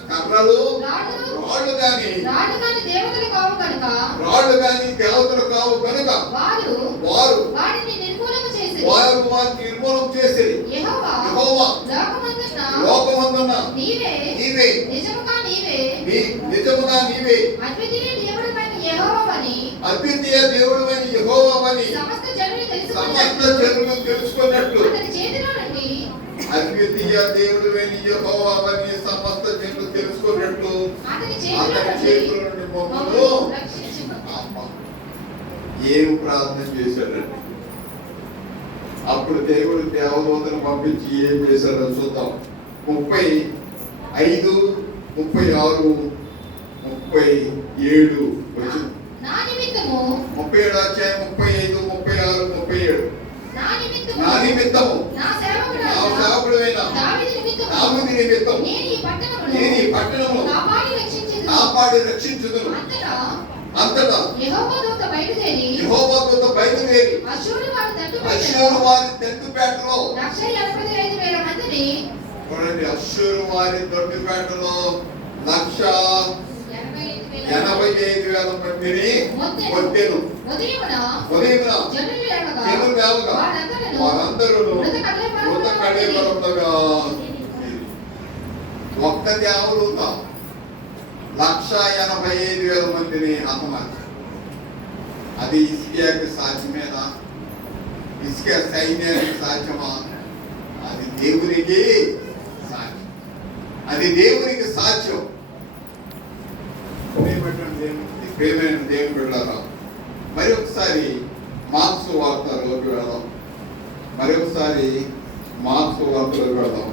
కర్రలు రాళ్ళు గాని దేవతలు కావు కనుక వారు వారిని నిర్మూలం చేసి యెహోవా లోకమందున్న నీవే నిజముగా నీవే అద్వితీయ దేవుడవని యెహోవావని సమస్త జనులు తెలుసుకున్నట్లు అద్వితీయ దేవుడవని యెహోవావని సమస్త జనులు తెలుసుకున్నట్లు అతని చేతుల నుండి మమ్మల్ని ఏం ప్రార్థన చేశాడండి? అప్పుడు దేవుడు దేవదూతను పంపించి ఏం చేశాడో చూద్దాం. 35, 36, 37 వచ్చింది. 37వ అధ్యాయం 35, 36, 37. నా నిమిత్తము నా సేవకుడైన దావీదు నిమిత్తము నేను ఈ పట్టణమును కాపాడి రక్షించుదును. అంతటా యెహోవా దూత బయలుదేరి అష్షూరు వారి తట్టుపేటలో 185,000 మందిని చూడండి. అష్షూరు వారి తట్టుపేటలో 185,000 85,000 మందిని కొట్టెను. ఉదయమున ఉదయమున జనులు లేవగా జనులు లేవగా వారందరూ మృత కళేబరములుగా ఒక్క దేవదూత 185,000 మందిని హతమార్చారు. అది హిజ్కియాకి సాధ్యమేనా? హిజ్కియా సైన్యానికి సాధ్యమా? అది దేవునికి సాధ్యం. అది దేవునికి సాధ్యం. ప్రేమైన దేవుని బిడ్డలారా, మరి ఒకసారి మార్క్స్ వార్తలోకి వెళదాం. మరొకసారి మార్క్స్ వార్తలోకి వెళదాం.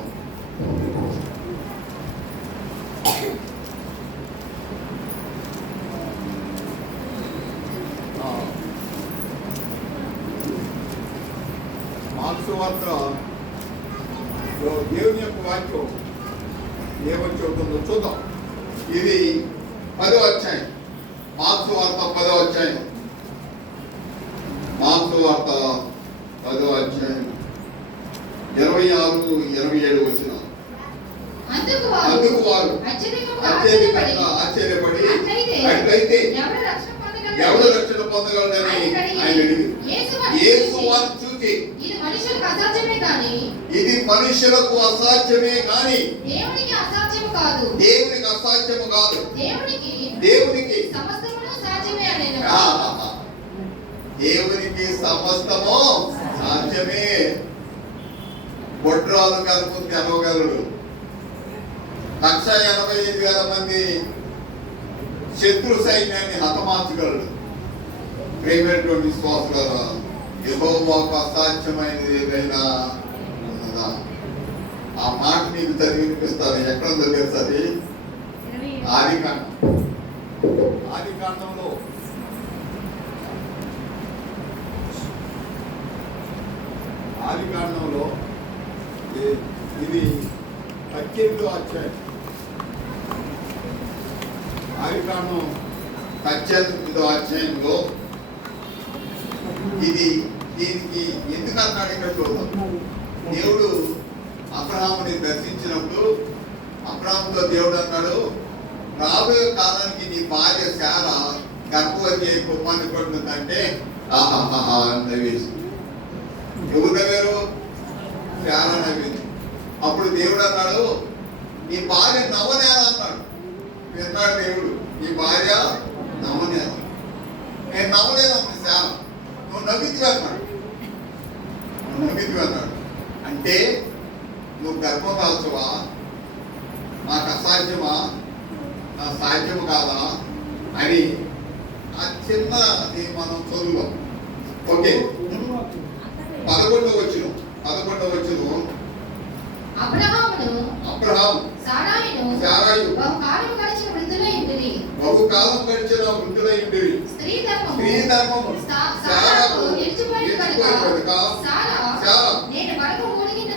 మార్క్స్ వార్తలో దేవుని యొక్క వాక్యం ఏమని చెబుతుందో చూద్దాం. ఇది 10వ అధ్యాయం. మార్క్స్ వార్త 10వ అధ్యాయం. మార్క్స్ వార్త 10వ అధ్యాయం 26, 27 వచ్చిన. అందుకు వారు అత్యధికంగా ఆశ్చర్యపడి అట్లయితే ఎవరు రక్షణ పొందగలడని ఆయన అడిగారు. యేసు వారిని చూసి ఇది మనుషులకు అసాధ్యమే కానీ దేవునికి అసాధ్యము కాదు. దేవునికి సమస్తమును సాధ్యమే అనేను. దేవునికి సమస్తము సాధ్యమే. బొడ్రాలు కనుక తెలవగలడు. 185,000 మంది శత్రు సైన్యాన్ని హతమార్చగలడు. ప్రేమైనటువంటి విశ్వాసులారా, యెహోవాకు అసాధ్యమైనది ఏదైనా ఉన్నదా? ఆ మాట మీకు చదివి వినిపిస్తాను. ఎక్కడ తెలుసది? ఆదికాండంలో ఇది 18వ అధ్యాయం. ఆదికాండం 18వ అధ్యాయంలో దీనికి ఎందుకు అన్నాడు ఇక్కడ చూద్దాం. దేవుడు అబ్రహాముని దర్శించినప్పుడు అబ్రహాముతో దేవుడు అన్నాడు, రాబోయే కాలానికి నీ భార్య శారా గర్భవతి అయి కుమారుని పడుతుందంటే ఆహాహా నవ్వేసి. ఎవరు నవ్వారు? శారా నవ్వింది. అప్పుడు దేవుడు అన్నాడు, నీ భార్య నవ్వనేల అన్నాడు. విన్నాడు దేవుడు, నీ భార్య నవ్వనేల. నేను నవ్వలేదమ్మా శారా, నువ్వు నవ్వింది అన్నాడు. అంటే నువ్వు గర్భం దాల్చవా? నాకు అసాధ్యమా? నా సాధ్యము కాదా అని ఆ చిన్నది మనం చదువుదాం. ఓకే, 11వ వచనం. అబ్రహాము సారాయు బహుకాలం గడిచిన వృద్ధులై ఉండిరి. స్త్రీ ధర్మము సారాకు నిలిచిపోయిన కనుక సారా నేను బలము మూడిగిన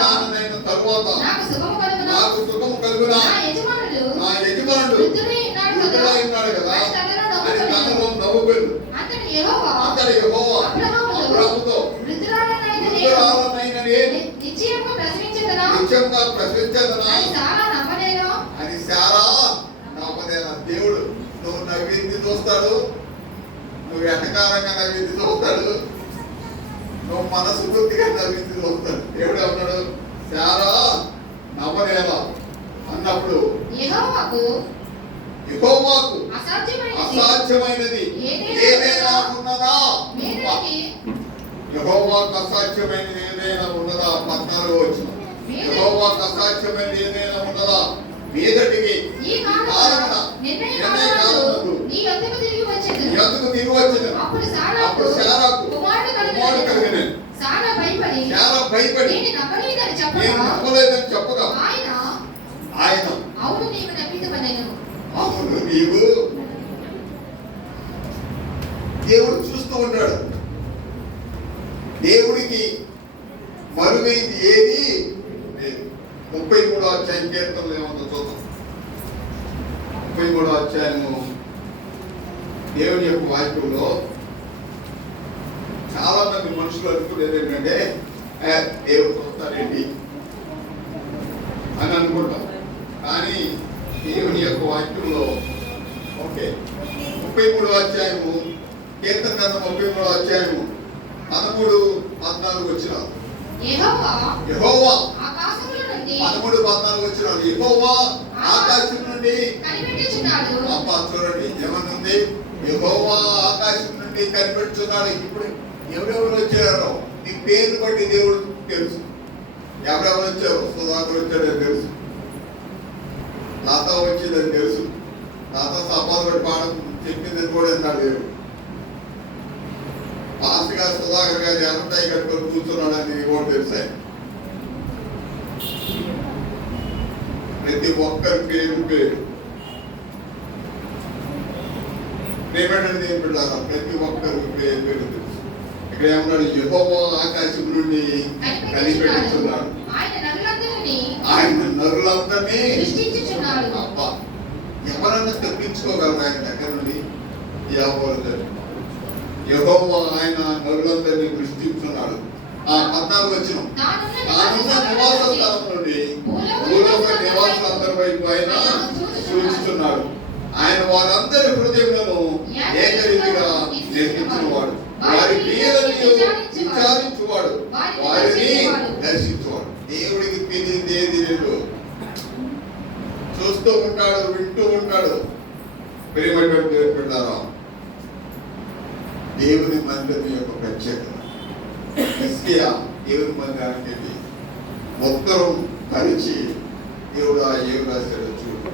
దానినైన తరువాత నాకు సుఖము కలుగునా నా యజమానుడు వృద్ధులై ఉన్నాడు కదా అని తనలో నవ్వుకొను. అంతటి యెహోవా అబ్రహాముతో వృద్ధురాలనైన నేను నిశ్చయంగా ప్రసవించెదనా అని శారా నవ్వలేనా? దేవుడు నువ్వు నవ్వింది చూస్తాడు, నువ్వు వెటకారంగా నవ్వింది చూస్తాడు, నువ్వు మనసు పూర్తిగా నవ్వింది చూస్తాడు. దేవుడు అన్నాడు, శారా నవ్వలేలా అన్నప్పుడు యెహోవాకు అసాధ్యమైనది ఏదైనా ఉన్నదా? యెహోవాకు అసాధ్యమైనది ఏదైనా ఉన్నదా? 14వ వచనం. యెహోవాకు అసాధ్యమైనది ఏదైనా ఉన్నదా? మీదటికి నీ యొద్దకు తిరిగి వచ్చేదను. అప్పుడు శారాకు కుమారుడు కలిగెను. శారా భయపడి నేను నమ్మలేదని చెప్పగా ఆయన అవును నీవు నమ్మితివనెను. అవును నీవు. దేవుడు చూస్తూ ఉంటాడు. దేవుడికి మరుగైంది ఏది లేదు. 33వ అధ్యాయం కీర్తనలు ఏమన్నా చూద్దాం. 33వ అధ్యాయము దేవుని యొక్క వాక్యంలో చాలా మంది మనుషులు అనుకునేది ఏంటంటే దేవుడు చూస్తారేంటి అని అనుకుంటాం. కానీ దేవుని యొక్క వాక్యంలో ఓకే 33వ అధ్యాయము కీర్తన గ్రంథం 33వ అధ్యాయము 13, 14 వచనాలు. యెహోవా ఆకాశముల నుండి 13, 14 వచనాలు. యెహోవా ఆకాశం నుండి కనిపెట్టుచున్నాడు. అబ్బా చూడండి ఏమనుంది, యెహోవా ఆకాశం నుండి కనిపెట్టుచున్నాడు. ఇప్పుడు ఎవరెవరు వచ్చారో నీ పేరు బట్టి దేవుడు తెలుసు. ఎవరెవరు వచ్చారు, సుధాకర్ వచ్చాడని తెలుసు, లత వచ్చిందని తెలుసు, లత సపాలు బట్టి పాడం చెప్పిందని కూడా అన్నాడు దేవుడు. పాస్టర్ గారు సుధాకర్ గారు ఎర్రటాయి కట్టుకొని కూర్చున్నాడని కూడా తెలుసు. ప్రతి ఒక్కరి పేరు ప్రేమేంటంటే ఏం పెట్టారా, ప్రతి ఒక్కరికి పేరు తెలుసు. ఇక్కడ ఏమన్నాడు, యెహోవా ఆకాశం నుండి కనిపెట్టుచున్నాడు, ఆయన నరులందరినీ సృష్టించుచున్నాడు. అబ్బా ఎవరన్నా తప్పించుకోగలరు ఆయన దగ్గర నుండి? ఎవరు? యెహోవా ఆయన నరులందరినీ సృష్టించున్నాడు. 14 వచనం, తానున్న నివాస స్థలం నుండి భూలోక నివాసులందరి వైపు ఆయన సూచిస్తున్నాడు. ఆయన వారందరి హృదయములను ఏకరీతిగా నిర్మించినవాడు, వారి క్రియలను విచారించువాడు, వారిని దర్శించువాడు. దేవుడికి తెలియదు ఏది లేదు, చూస్తూ ఉంటాడు, వింటూ ఉంటాడు. ప్రేమటువంటి పెట్టారా, దేవుని మందిరం యొక్క ప్రత్యేకత. హిజ్కియా దేవుని మందిరానికి వెళ్ళి ఉత్తరం పరిచి, దేవుడా ఏం రాశాడో చూడు,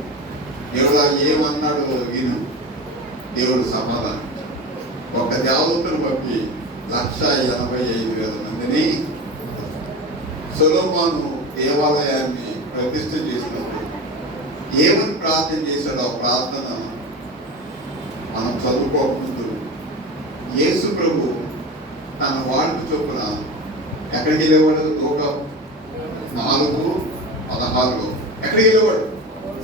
దేవుడా ఏమన్నాడో విను. దేవుడు సమాధానం ఒక దేవతను పంపి 185,000 మందిని సొలొమోను దేవాలయాన్ని ప్రతిష్ఠ చేసినప్పుడు ఏమని ప్రార్థన చేశాడో ఆ ప్రార్థన మనం చదువుకోకముందు యేసు ప్రభు తన వాడికి చొప్పున ఎక్కడికి వెళ్ళేవాడు? తోక 4:16 ఎక్కడికి వెళ్ళేవాడు?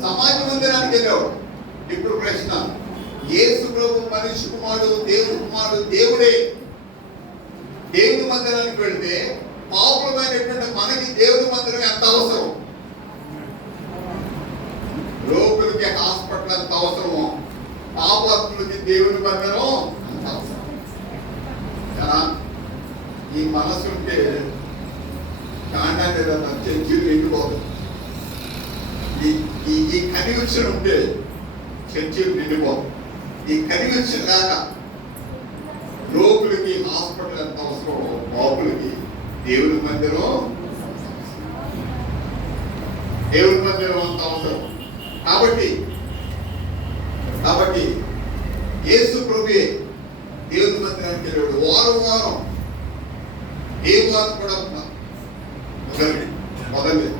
సమాజ మందిరానికి వెళ్ళేవాడు. ఇప్పుడు ప్రశ్న, యేసు ప్రభు మనిషి కుమారుడు, దేవుని కుమారుడు, దేవుడే. దేవుని మందిరానికి వెళితే పాపులమైనటువంటి మనకి దేవుని మందిరం ఎంత అవసరం? రోగులకి హాస్పిటల్ ఎంత అవసరమో పాపాత్ములకి దేవుని మందిరం అంత అవసరం. ఈ మనసు ఉంటే కాండాన్ని చర్చిలు నిండిపోతుంది. ఈ కనివిక్షన్ ఉంటే చర్చిలు నిండిపోతుంది. ఈ కనివిక్షన్ కాక రోగులకి హాస్పిటల్ ఎంత అవసరం, పాపులకి దేవుని మందిరం అంత అవసరం. కాబట్టి యేసు ప్రభువే దేవుని మందిరానికి వెళ్ళాడు. వారం ఏ వారం కూడా మొదలలేదు.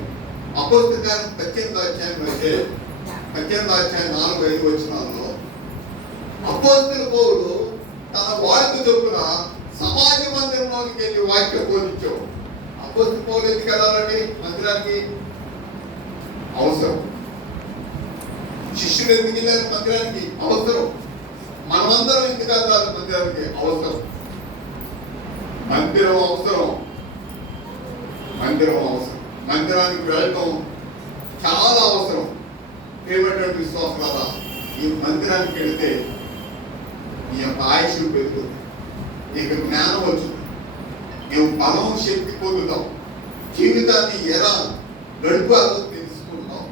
అపోస్తలుల కార్యం 18వ అధ్యాయం అయితే 18వ అధ్యాయం 4-5 వచనాల్లో అపోస్తలుల పౌలు తన వాడికి చొప్పున సమాజ మందిరంలోకి వెళ్ళి వాక్యం బోధించాడు. అపోస్తలుల పౌలు ఎందుకు వెళ్ళాలండి మందిరానికి? అవసరం. శిష్యులు ఎందుకు వెళ్ళారు మందిరానికి? అవసరం. మనమందరం ఎందుకు వెళ్ళాలి మందిరానికి? అవసరం. మందిరం అవసరం. మందిరానికి వెళ్ళటం చాలా అవసరం. ఏమిటంటే విశ్వాసాలా, ఈ మందిరానికి వెళితే నీ యొక్క ఆయుష్ పెరుగుతుంది, నీకు జ్ఞానం వచ్చింది, నీవు బలం శక్తి పొందుతావు, జీవితాన్ని ఎలా గడిపాలో తెలుసుకుంటావు,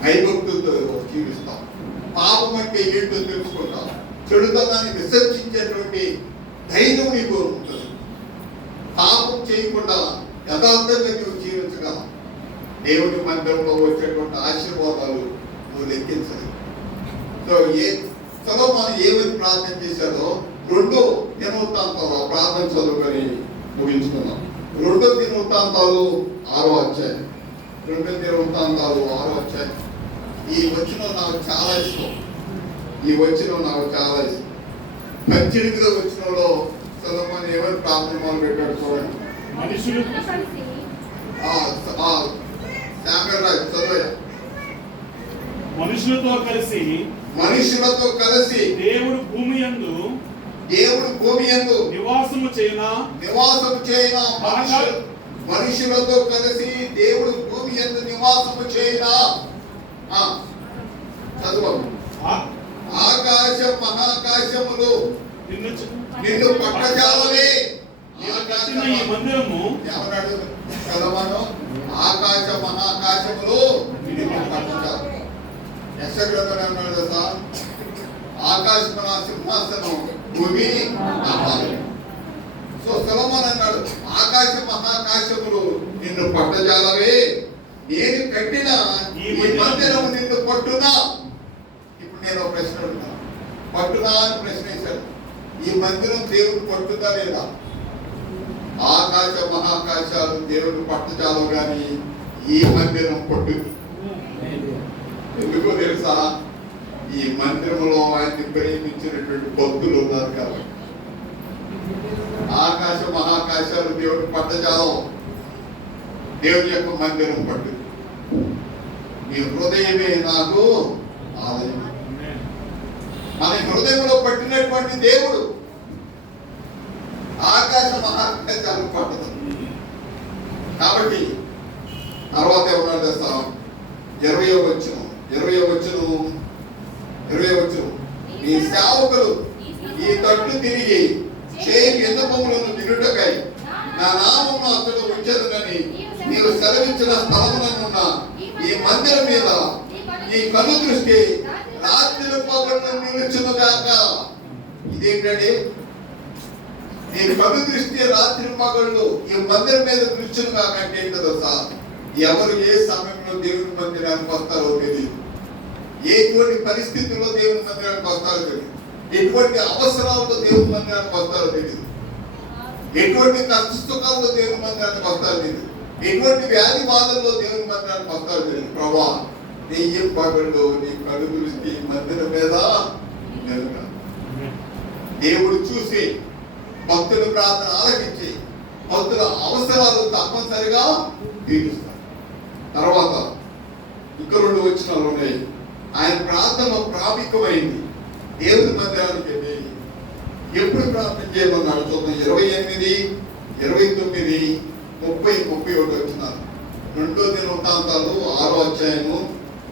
భయభక్తులతో జీవిస్తావు, పాపం అంటే ఏంటో తెలుసుకుంటావు, చెడుతనాన్ని విసర్జించేటువంటి ధైర్యం నీకు ఉంటుంది, పాపం చేయకుండా యథార్థంగా నువ్వు జీవించగలవు. దేవుని మందిరంలో వచ్చేటువంటి ఆశీర్వాదాలు నువ్వు లెక్కించలేవు. సో సొలొమోను ఏమని ప్రార్థన చేశాడో 2 దినవృత్తాంతాలు ఆ ప్రార్థన చదువుకొని ముగించుకున్నాం. 2 దినవృత్తాంతాలు 6వ అధ్యాయం. 2 దినవృత్తాంతాలు 6వ అధ్యాయం. ఈ వచనం నాకు చాలా ఇష్టం. 18వ వచనంలో సొలొమోను ఏమని ప్రార్థన మొదలు పెట్టాడు చూడండి. మనుషులతో కలిసి దేవుడు భూమి యందు నివాసము చేయనా మనుషులతో కలిసి దేవుడు భూమి యందు నివాసము చేయనా. చదువు. మహాకాశములు నిన్ను చ- నిన్ను పట్టజాలవే. నీవు కట్టిన ఈ మందిరము ఏమన్నాడు సొలొమోను? ఆకాశ మహాకాశములు నిన్ను పట్టజాలవే. యెషయా అన్నాడు కదా, ఆకాశం నా సింహాసనం, భూమి నా పాదం. సో సొలొమోను అన్నాడు, ఆకాశ మహాకాశములు నిన్ను పట్టజాలవే, నేను కట్టిన ఈ మందిరము నిన్ను పట్టునా. ఇప్పుడు నేను ఒక ప్రశ్న అడుగుతాను, పట్టునా అని ప్రశ్న వేశాడు. ఈ మందిరం దేవుడు పట్టుదా లేదా? ఆకాశ మహాకాశాలు దేవుడు పట్టజాలవు కానీ ఈ మందిరం పట్టుది. ఎందుకో తెలుసా? ఈ మందిరంలో ఆయన్ని ప్రేమించినటువంటి భక్తులు ఉన్నారు కాబట్టి. ఆకాశ మహాకాశాలు దేవుడు పట్టజాలం, దేవుని యొక్క మందిరం పట్టు. నీ హృదయమే నాకు ఆలయం. మన హృదయంలో పట్టినటువంటి దేవుడు ఆకాశ మహాకాశాలు పట్టదు. కాబట్టి తర్వాత ఏమన్నా చేస్తాం? 20వ వచనం నీ సేవకులు ఈ తట్టు తిరిగి చేయి విన్నపములను వినుటకై నా నామమును అతడు ఉంచెదనని నీవు సెలవించిన స్థలముననున్న ఈ మందిరం మీద నీ కను దృష్టి రాత్రి పగళ్ళు నిలుచునుగాక. ఇదేంటండి? నీ కను దృష్టి రాత్రి పగళ్ళు ఈ మందిరం మీద నిలుచునుగాక అంటే ఏంటో తెలుసా? ఎవరు ఏ సమయంలో దేవుని మందిరానికి వస్తారో తెలియదు, ఎటువంటి పరిస్థితుల్లో దేవుని మందిరానికి వస్తారో తెలియదు, ఎటువంటి అవసరాలతో దేవుని మందిరానికి వస్తారో తెలియదు, ఎటువంటి కష్టసుఖాల్లో దేవుని మందిరానికి వస్తారో తెలియదు, ఎటువంటి వ్యాధి బాధల్లో దేవుని మందిరానికి వస్తారో తెలియదు. ప్రభా, నీ పగళ్ళు నీ కను దృష్టి మందిరం మీద నిలుగా. దేవుడు చూసి భక్తుల ప్రార్థన ఆలకించి భక్తుల అవసరాలు తప్పనిసరిగా తీరుస్తాడు. తర్వాత ఇంకా 2 వచనాలు ఉన్నాయి. ఆయన ప్రార్థన ప్రాముఖ్యమైంది. దేవుని మందిరానికి వెళ్ళి ఎప్పుడు ప్రార్థన చేయమన్నాడు చూద్దాం. 28, 29, 30, 31 వచనాలు. 2 దినవృత్తాంతాలు 6వ అధ్యాయము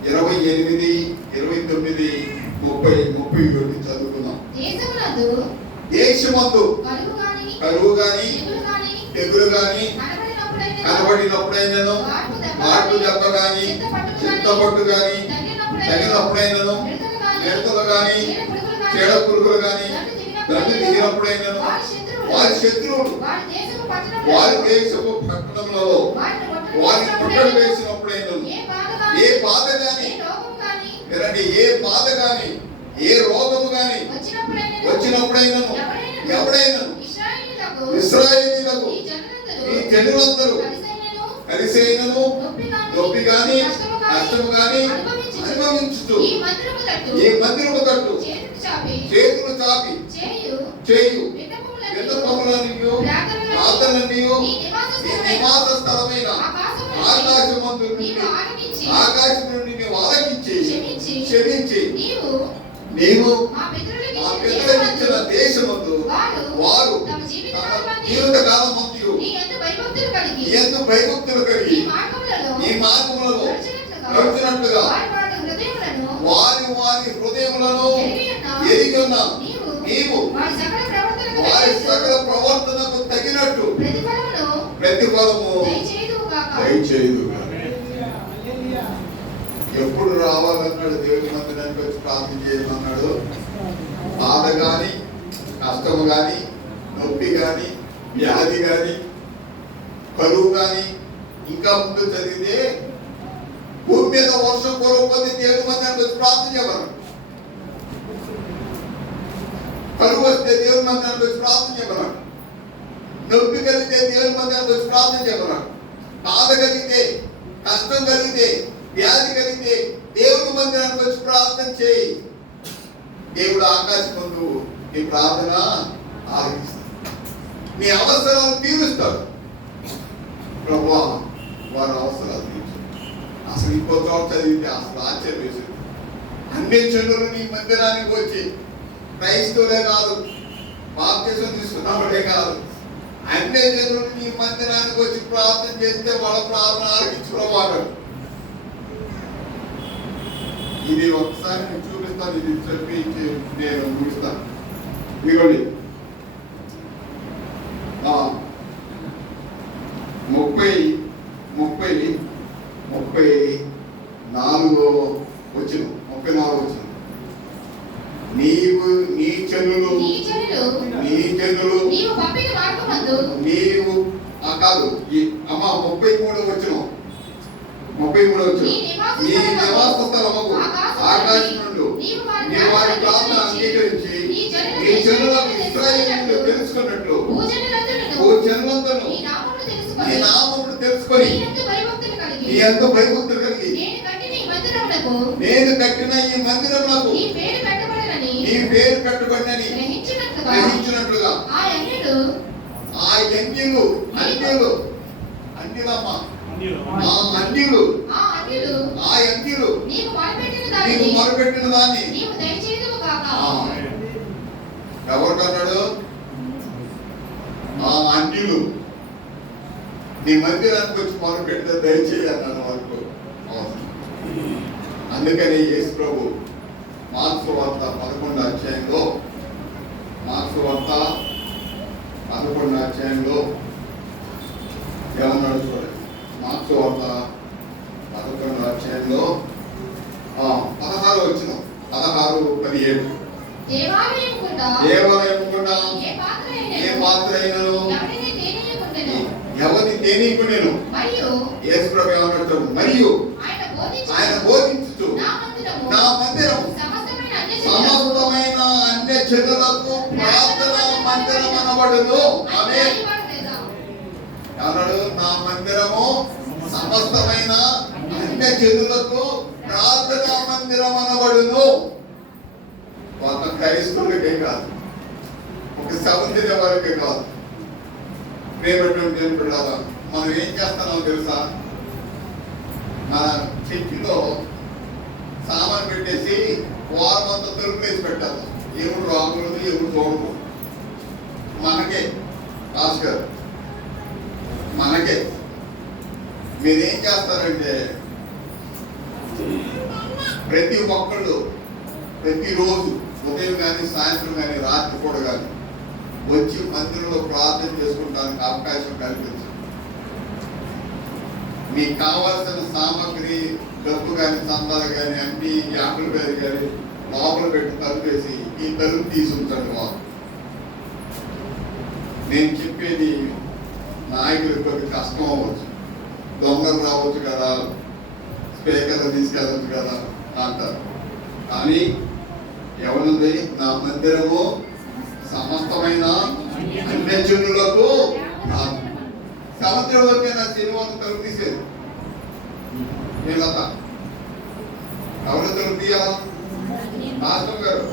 28, 29, 30, 31 చదువుకున్నాం. దేశమందు కరువు గాని తెగులు గాని కనబడినప్పుడైనను, మార్పు దెబ్బ గాని, చింతపట్టు గాని తగినప్పుడైనను, మిడతలు గాని, చీడ పురుగులు గాని దండు దిగినప్పుడైనను, వారి శత్రువులు వారి దేశపు పట్టణములలో వారిని ముట్టడి వేసినప్పుడైనను, ఏ బాధ గాని వినండి, ఏ బాధ గాని ఏ రోగము గాని వచ్చినప్పుడైనను ఎవడైనను ఇశ్రాయేలీయులకు ఈ జనులందరూ కలిసైనను నొప్పి గాని కష్టము గాని అనుభవించుతూ ఈ మందిరము తట్టు చేతులు చాపి చేయు విన్నపములనియు ప్రార్థననియు నీ నివాస స్థలమైన ఆకాశమందు నుండి నీవు ఆలకించి క్షమించి నీవు మా పితరులకు ఇచ్చిన దేశమందు వారు తమ జీవిత కాలమందు నీ యందు భయభక్తులు కలిగి ఈ మార్గములలో నడుచున్నట్లుగా వారి హృదయములను ఎరిగి ఉన్న నీవు వారి సకల ప్రవర్తనకు తగినట్టు ప్రతిఫలము దయచేయుదుగాక. ఎప్పుడు రావాలన్నాడు? దేవుని మందిరానికి వచ్చి ప్రార్థన చేయమన్నాడు. బాధ గాని కష్టము గాని నొప్పి గాని వ్యాధి గాని కరువు గాని, ఇంకా ముందు చదివితే భూమి మీద వర్షం కురవకపోతే దేవుని మందిరానికి వచ్చి ప్రార్థన చేయమన్నాడు. కరువు వస్తే దేవుని మందిరానికి వచ్చి ప్రార్థన చేయమన్నాడు. నొప్పి కలిగితే దేవుని మందిరానికి వచ్చి ప్రార్థన చేయమన్నాడు. బాధ కలిగితే, కష్టం కలిగితే, వ్యాధి కలిగితే దేవుని మందిరానికి వచ్చి ప్రార్థన చేయి. దేవుడు ఆకాశం ముందు నీ ప్రార్థన ఆలకిస్తాడు, నీ అవసరాలు తీరుస్తాడు. ప్రభువా, వారి అవసరాలు తీర్చు. అసలు ఇంకో చోట చదివితే అసలు ఆశ్చర్యం వేసింది. అన్ని జనులు నీ మందిరానికి వచ్చి, క్రైస్తవులే కాదు, బాప్తిసం తీసుకున్నవాడే కాదు, అన్ని జనులు నీ మందిరానికి వచ్చి ప్రార్థన చేస్తే వాళ్ళ ప్రార్థన ఆలకించుకోవాలి. ఇది ఒకసారి నేను చూపిస్తాను. అని చెప్పి నేను ముగిస్తాను. ఇదిగోండి 34వ వచనం. నీవు నీ జనులు నీవు పంపిన మార్గమందు నీవు కాదు అమ్మ 33వ వచనం. నీ నివాస స్థలముకు ఆకాశం నుండి నీవు వారి ప్రార్థన అంగీకరించి నీ జనులకు ఇశ్రాయేలును తెలుసుకున్నట్లు భూజనులందరూ నీ నామమును తెలుసుకొని నీ యందు భయభక్తులు కలిగి నేను కట్టిన ఈ మందిరమునకు నీ పేరు పెట్టబడినని గ్రహించినట్లుగా ఆ అన్యులు అన్యులమ్మ నీకు మొరపెట్టిన దాన్ని ఎవరికన్నాడు? ఆ అన్యులు నీ మందిరానికి వచ్చి మొరపెడితే దయచేయి అన్నాడు వరకు. అందుకని యేసు ప్రభు మార్క్సు వార్త 11వ అధ్యాయంలో ఏమన్నాడు చూడండి. మార్క్సు వార్త 11వ అధ్యాయంలో 16వ వచనం 16-17 దేవాలయం గుండా ఏ పాత్ర అయినను ఎవరిని తేనీయకుండెను. యేసు ప్రభు ఏమన్నాడు? మరియు ఆయన బోధించుచు నా మందిరం సమస్తమైన అన్య జనులకు ప్రార్థనా మందిరం అనబడును. ఆమేన్. అన్నాడు నా మందిరము సమస్తమైన అన్య జనులకు ప్రార్థనా మందిరం అనబడును. ఒక క్రైస్తవులకే కాదు, ఒక సౌందర్య వారికే కాదు. ప్రేమటువంటి పిల్లల మనం ఏం చేస్తున్నామో తెలుసా? మన చర్చిలో సామాన్ పెట్టేసి వారం అంతా తలుపు వేసి పెట్టాలి. ఎవరు రాకూడదు, ఎవరు చూడకూడదు. మనకే భాస్కర్ మనకే. మీరేం చేస్తారంటే ప్రతి ఒక్కళ్ళు ప్రతిరోజు ఉదయం కానీ సాయంత్రం కానీ రాత్రి కూడా కానీ వచ్చి మందిరంలో ప్రార్థన చేసుకుంటానికి అవకాశం కల్పించండి. మీకు కావాల్సిన సామాగ్రి డబ్బు కానీ చందాలు కానీ అన్ని యాపిల్ పేరు కానీ లోపల పెట్టి తలుపేసి ఈ తలుపు తీసి ఉంచండి. వాళ్ళు నేను చెప్పేది నాయకులకు కొద్ది కష్టం అవ్వచ్చు, దొంగలు రావచ్చు కదా, స్పీకర్లు తీసుకెళ్ళవచ్చు కదా అంటారు. కానీ ఎవరుంది? నా మందిరము సమస్తమైన అన్య జనులకు సముద్రం వరకే నా సినిమాను తలుపు తీసేది. వీళ్ళంతా ఎవరు తలుపు తీయాలా? రాష్ట్రం గారు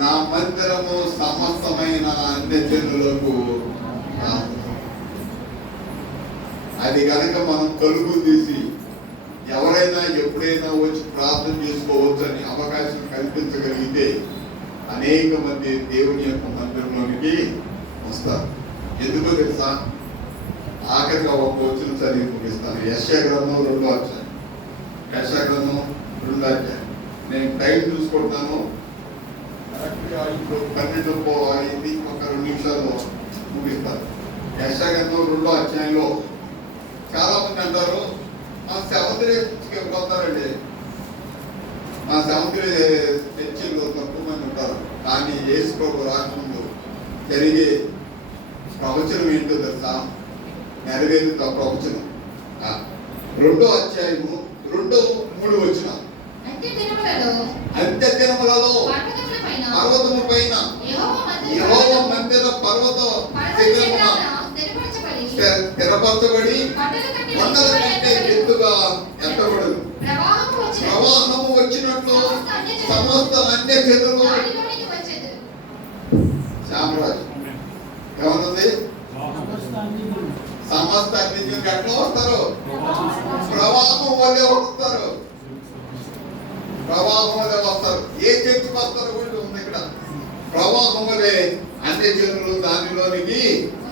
నా మందిరము సమస్తమైన అన్య జనులకు. అది కనుక మనం తలుపు తీసి ఎవరైనా ఎప్పుడైనా వచ్చి ప్రార్థన చేసుకోవచ్చు అని అవకాశం కల్పించగలిగితే అనేక మంది దేవుని యొక్క మందిరంలోనికి వస్తారు. ఎందుకో తెలుసా? ఆఖరిగా ఒక వచ్చిన చదివి ముగిస్తాను. యెషయా గ్రంథం 2వ అధ్యాయం. యెషయా గ్రంథం 2వ అధ్యాయం. నేను టైం చూసుకుంటాను. ఇప్పుడు 12 అయింది, ఒక 2 నిమిషాలు ముగిస్తాను. యెషయా గ్రంథం 2వ అధ్యాయంలో చాలా మంది అంటారు మా సముద్ర చర్చికి పోతారండి, మా సముద్ర చర్చిలో తక్కువ మంది ఉంటారు. కానీ యేసు ప్రభు రాకముందు జరిగే ప్రవచనం ఏంటో తెలుసా? నెరవేరుత ప్రవచనం 2వ అధ్యాయము 2-3 వచ్చిన అంత్య దినములలో పర్వతము పైన యెహోవా మందిర పర్వత శిఖరమున స్థిరపరచబడి కొండల కంటే ఎత్తుగా ఎత్తబడదు. ప్రవాహము వచ్చినట్లు సమస్త అన్య జనులు సామ్రాజ్యం ఏమన్నది? సమస్త అన్య జనులు ఎట్లా వస్తారు? ప్రవాహం వల్లే వస్తారు. ప్రవాహం వల్లే వస్తారు. ఏ చర్చికి వస్తారు కూడా ఉంది ఇక్కడ. ప్రవాహం వల్లే అన్య జనులు దానిలోనికి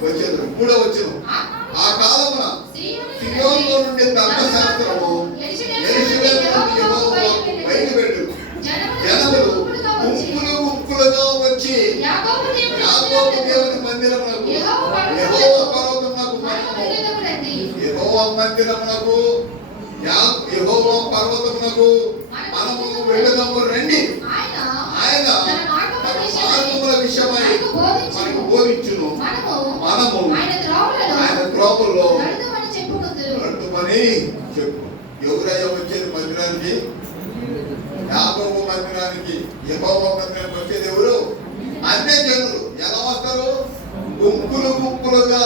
వచ్చేది. 3వ వచనం. ఆ కాలమున సియోనులో నుండి ధర్మశాస్త్రము యెరూషలేము నుండి యెహోవా బయలువెళ్ళు. జనములు వచ్చి యాకోబు దేవుని యాకోబు దేవుని మందిరమునకు యెహోవా యెహోవా పర్వతమునకు మనము వెళ్ళుదము రండి. యెహోవా మందిరమునకు యెహోవా పర్వతమునకు మనము వెళ్ళుదము రండి. ఆయన తన మార్గముల విషయమై మనకు బోధించును. మనము ఆయన త్రోవల్లో నడుదుమని చెప్పుకొందురు. నడుమని చెప్పు. ఎవరయ్యా వచ్చేది మందిరానికి? యాకోబు మందిరానికి, యెహోవా మందిరానికి వచ్చేది ఎవరు? అన్య జనులు. ఎలా వస్తారు? గుంపులు గుంపులుగా.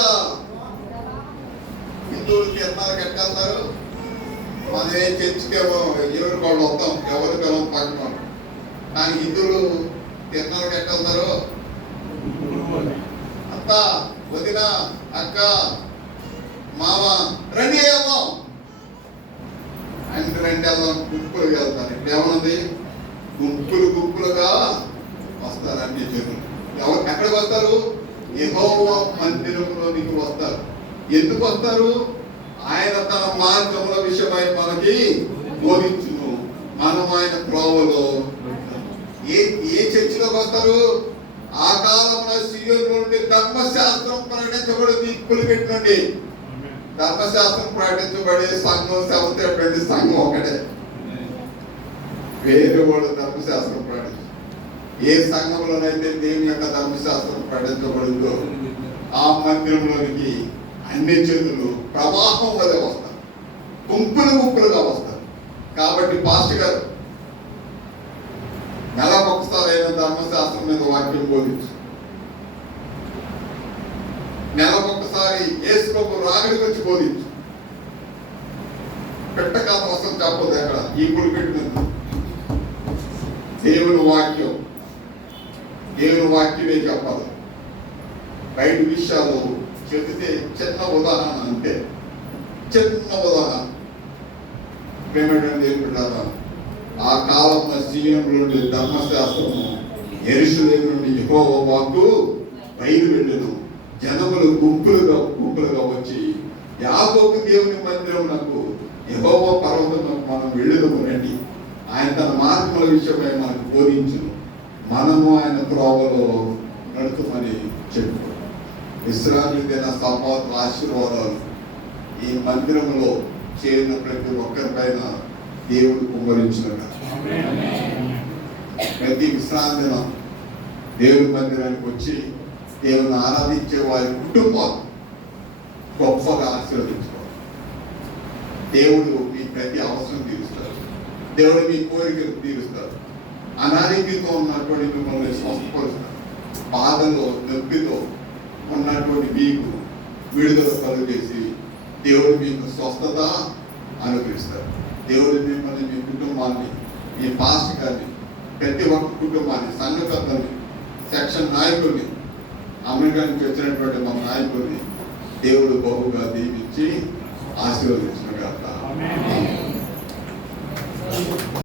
హిందువులు తీర్థాలకు ఎట్లా వెళ్తారు? మనం ఏ చర్చికేమో ఎవరికి వాళ్ళు వస్తాం, ఎవరి పిల్లలు పక్కన. కానీ హిందువులు తీర్థాలకు ఎట్లా వెళ్తారు? అత్త, వదిన, అక్క, మామ రండి వెళ్దాం అంటే రండి వెళ్దాం. గుంపులుగా వెళ్తారు. ఇప్పుడు ఏమన్నది? గుంపులు గుంపులుగా వస్తారు అన్ని జనులు. ఎవరు ఎక్కడికి వస్తారు? యెహోవా మందిరంలోనికి వస్తారు. ఎందుకు వస్తారు? ఆయన తన మార్గముల విషయమై మనకి బోధించును. మనం ఆయన త్రోవలో. ఏ చర్చిలోకి వస్తారు? ఆ కాలంలో సీయోను నుండి ధర్మశాస్త్రం ప్రకటించబడింది. పులిపెట్టి నుండి ధర్మశాస్త్రం ప్రకటించబడే సంఘం సెవెంత్ సంఘం ఒకటే. వేరే వాళ్ళు ధర్మశాస్త్రం ప్రకటించు. ఏ సంఘంలోనైతే దేవుని యొక్క ధర్మశాస్త్రం ప్రకటించబడిందో ఆ మందిరంలోనికి అన్ని చేతులు ప్రవాహం వల్ల వస్తారు. గుంపులు గుంపులుగా వస్తారు. కాబట్టి పాస్టర్ గారు నెలకొకసారి అయిన ధర్మశాస్త్రం మీద వాక్యం బోధించు. నెలకొకసారి యేసుప్రభు రాగడి వచ్చి బోధించు. పెట్టక కోసం చెప్పదు. అక్కడ ఈ పులిపెట్టినందు దేవుని వాక్యం, దేవుని వాక్యమే చెప్పాలి. బయట విషయాలు చెబితే చిన్న ఉదాహరణ అంటే చిన్న ఉదాహరణ ఏమిటంటే ఏంటంటారా? ఆ కాలంలో సీఎం నుండి ధర్మశాస్త్రము, యెరూషలేము నుండి యెహోవా వాక్కు బయలు వెళ్ళెను. జనములు గుంపులుగా గుంపులుగా వచ్చి యాకోబు దేవుని మందిరమునకు యెహోవా పర్వతమునకు మనం వెళ్ళుదము రండి. ఆయన తన మార్గముల విషయమై మనకు బోధించును. మనము ఆయన త్రోవలో నడుచుమని చెప్పు. ఇశ్రాయేలు దిన సంపాదన ఆశీర్వాదాలు ఈ మందిరంలో చేరిన ప్రతి ఒక్కరి పైన దేవుడు కుమ్మరించునుగా. ప్రతి విశ్రాంతి దినం దేవుని మందిరానికి వచ్చి దేవుని ఆరాధించే వారి కుటుంబాలు గొప్పగా ఆశీర్వదించుకోవాలి. దేవుడు మీ ప్రతి అవసరం తీరుస్తారు. దేవుడు మీ కోరికలు తీరుస్తారు. అనారోగ్యంతో ఉన్నటువంటి మిమ్మల్ని స్వస్థపరుస్తారు. బాధలో నొప్పితో ఉన్నటువంటి మీకు విడుదల కలుగు చేసి దేవుడు మీకు స్వస్థత అనుగ్రహిస్తారు. దేవుడు మిమ్మల్ని, మీ కుటుంబాన్ని, మీ పాస్టర్ గారిని, ప్రతి ఒక్క కుటుంబాన్ని, సంఘ పెద్దల్ని, సెక్షన్ నాయకుల్ని, అమెరికా నుంచి వచ్చినటువంటి మా నాయకుల్ని దేవుడు బహుగా దీవించి ఆశీర్వదించిన గాక.